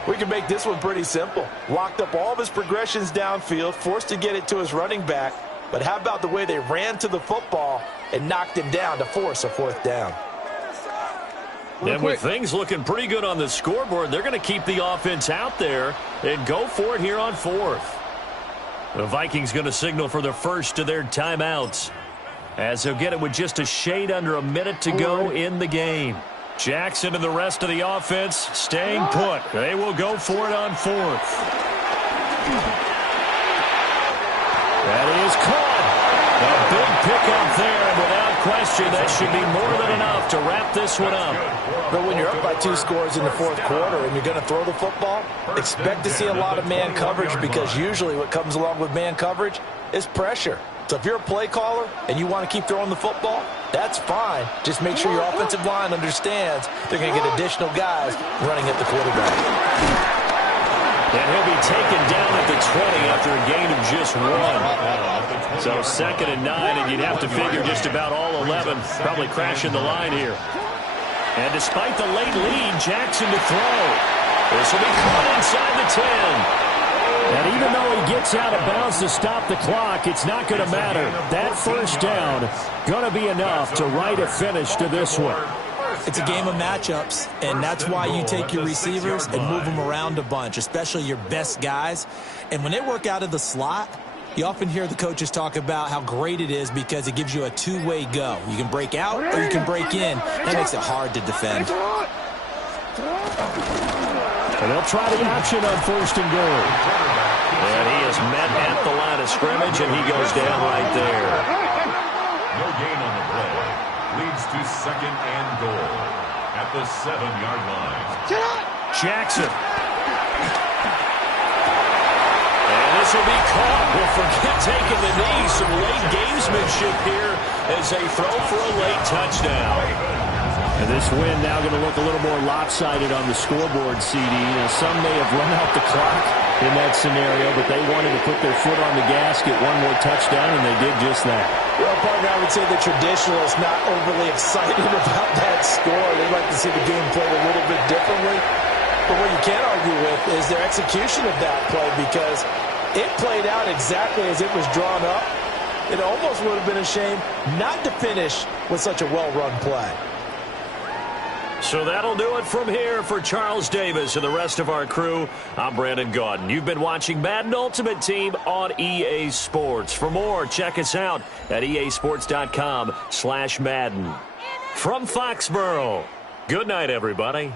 We can make this one pretty simple. Locked up all of his progressions downfield, forced to get it to his running back. But how about the way they ran to the football and knocked him down to force a fourth down? And with things looking pretty good on the scoreboard, they're going to keep the offense out there and go for it here on fourth. The Vikings going to signal for the first of their timeouts, as they'll get it with just a shade under a minute to go in the game. Jackson and the rest of the offense staying put. They will go for it on fourth. That is caught. A big pickup there, and without question, that should be more than enough to wrap this one up. But when you're up by 2 scores in the fourth quarter and you're going to throw the football, expect to see a lot of man coverage, because usually what comes along with man coverage is pressure. So if you're a play caller and you want to keep throwing the football, that's fine. Just make sure your offensive line understands they're going to get additional guys running at the quarterback. And he'll be taken down at the 20 after a gain of just 1. So 2nd and 9, and you'd have to figure just about all 11 probably crashing the line here. And despite the late lead, Jackson to throw. This will be caught inside the 10. And even though he gets out of bounds to stop the clock, it's not going to matter. That first down going to be enough to write a finish to this one. It's a game of matchups, and that's why you take your receivers and move them around a bunch, especially your best guys. And when they work out of the slot, you often hear the coaches talk about how great it is because it gives you a two-way go. You can break out or you can break in. That makes it hard to defend. And they'll try the option on 1st and goal. And he is met at the line of scrimmage, and he goes down right there. No gain on the play. Leads to 2nd and goal at the 7-yard line. Jackson. And this will be caught. We'll forget taking the knee. Some late gamesmanship here as they throw for a late touchdown. And this win now going to look a little more lopsided on the scoreboard, CD. Now, some may have run out the clock in that scenario, but they wanted to put their foot on the gas, get one more touchdown, and they did just that. Well, partner, I would say the traditionalists not overly excited about that score. They'd like to see the game played a little bit differently. But what you can't argue with is their execution of that play, because it played out exactly as it was drawn up. It almost would have been a shame not to finish with such a well-run play. So that'll do it from here for Charles Davis and the rest of our crew. I'm Brandon Gaudin. You've been watching Madden Ultimate Team on EA Sports. For more, check us out at easports.com/Madden. From Foxborough, good night, everybody.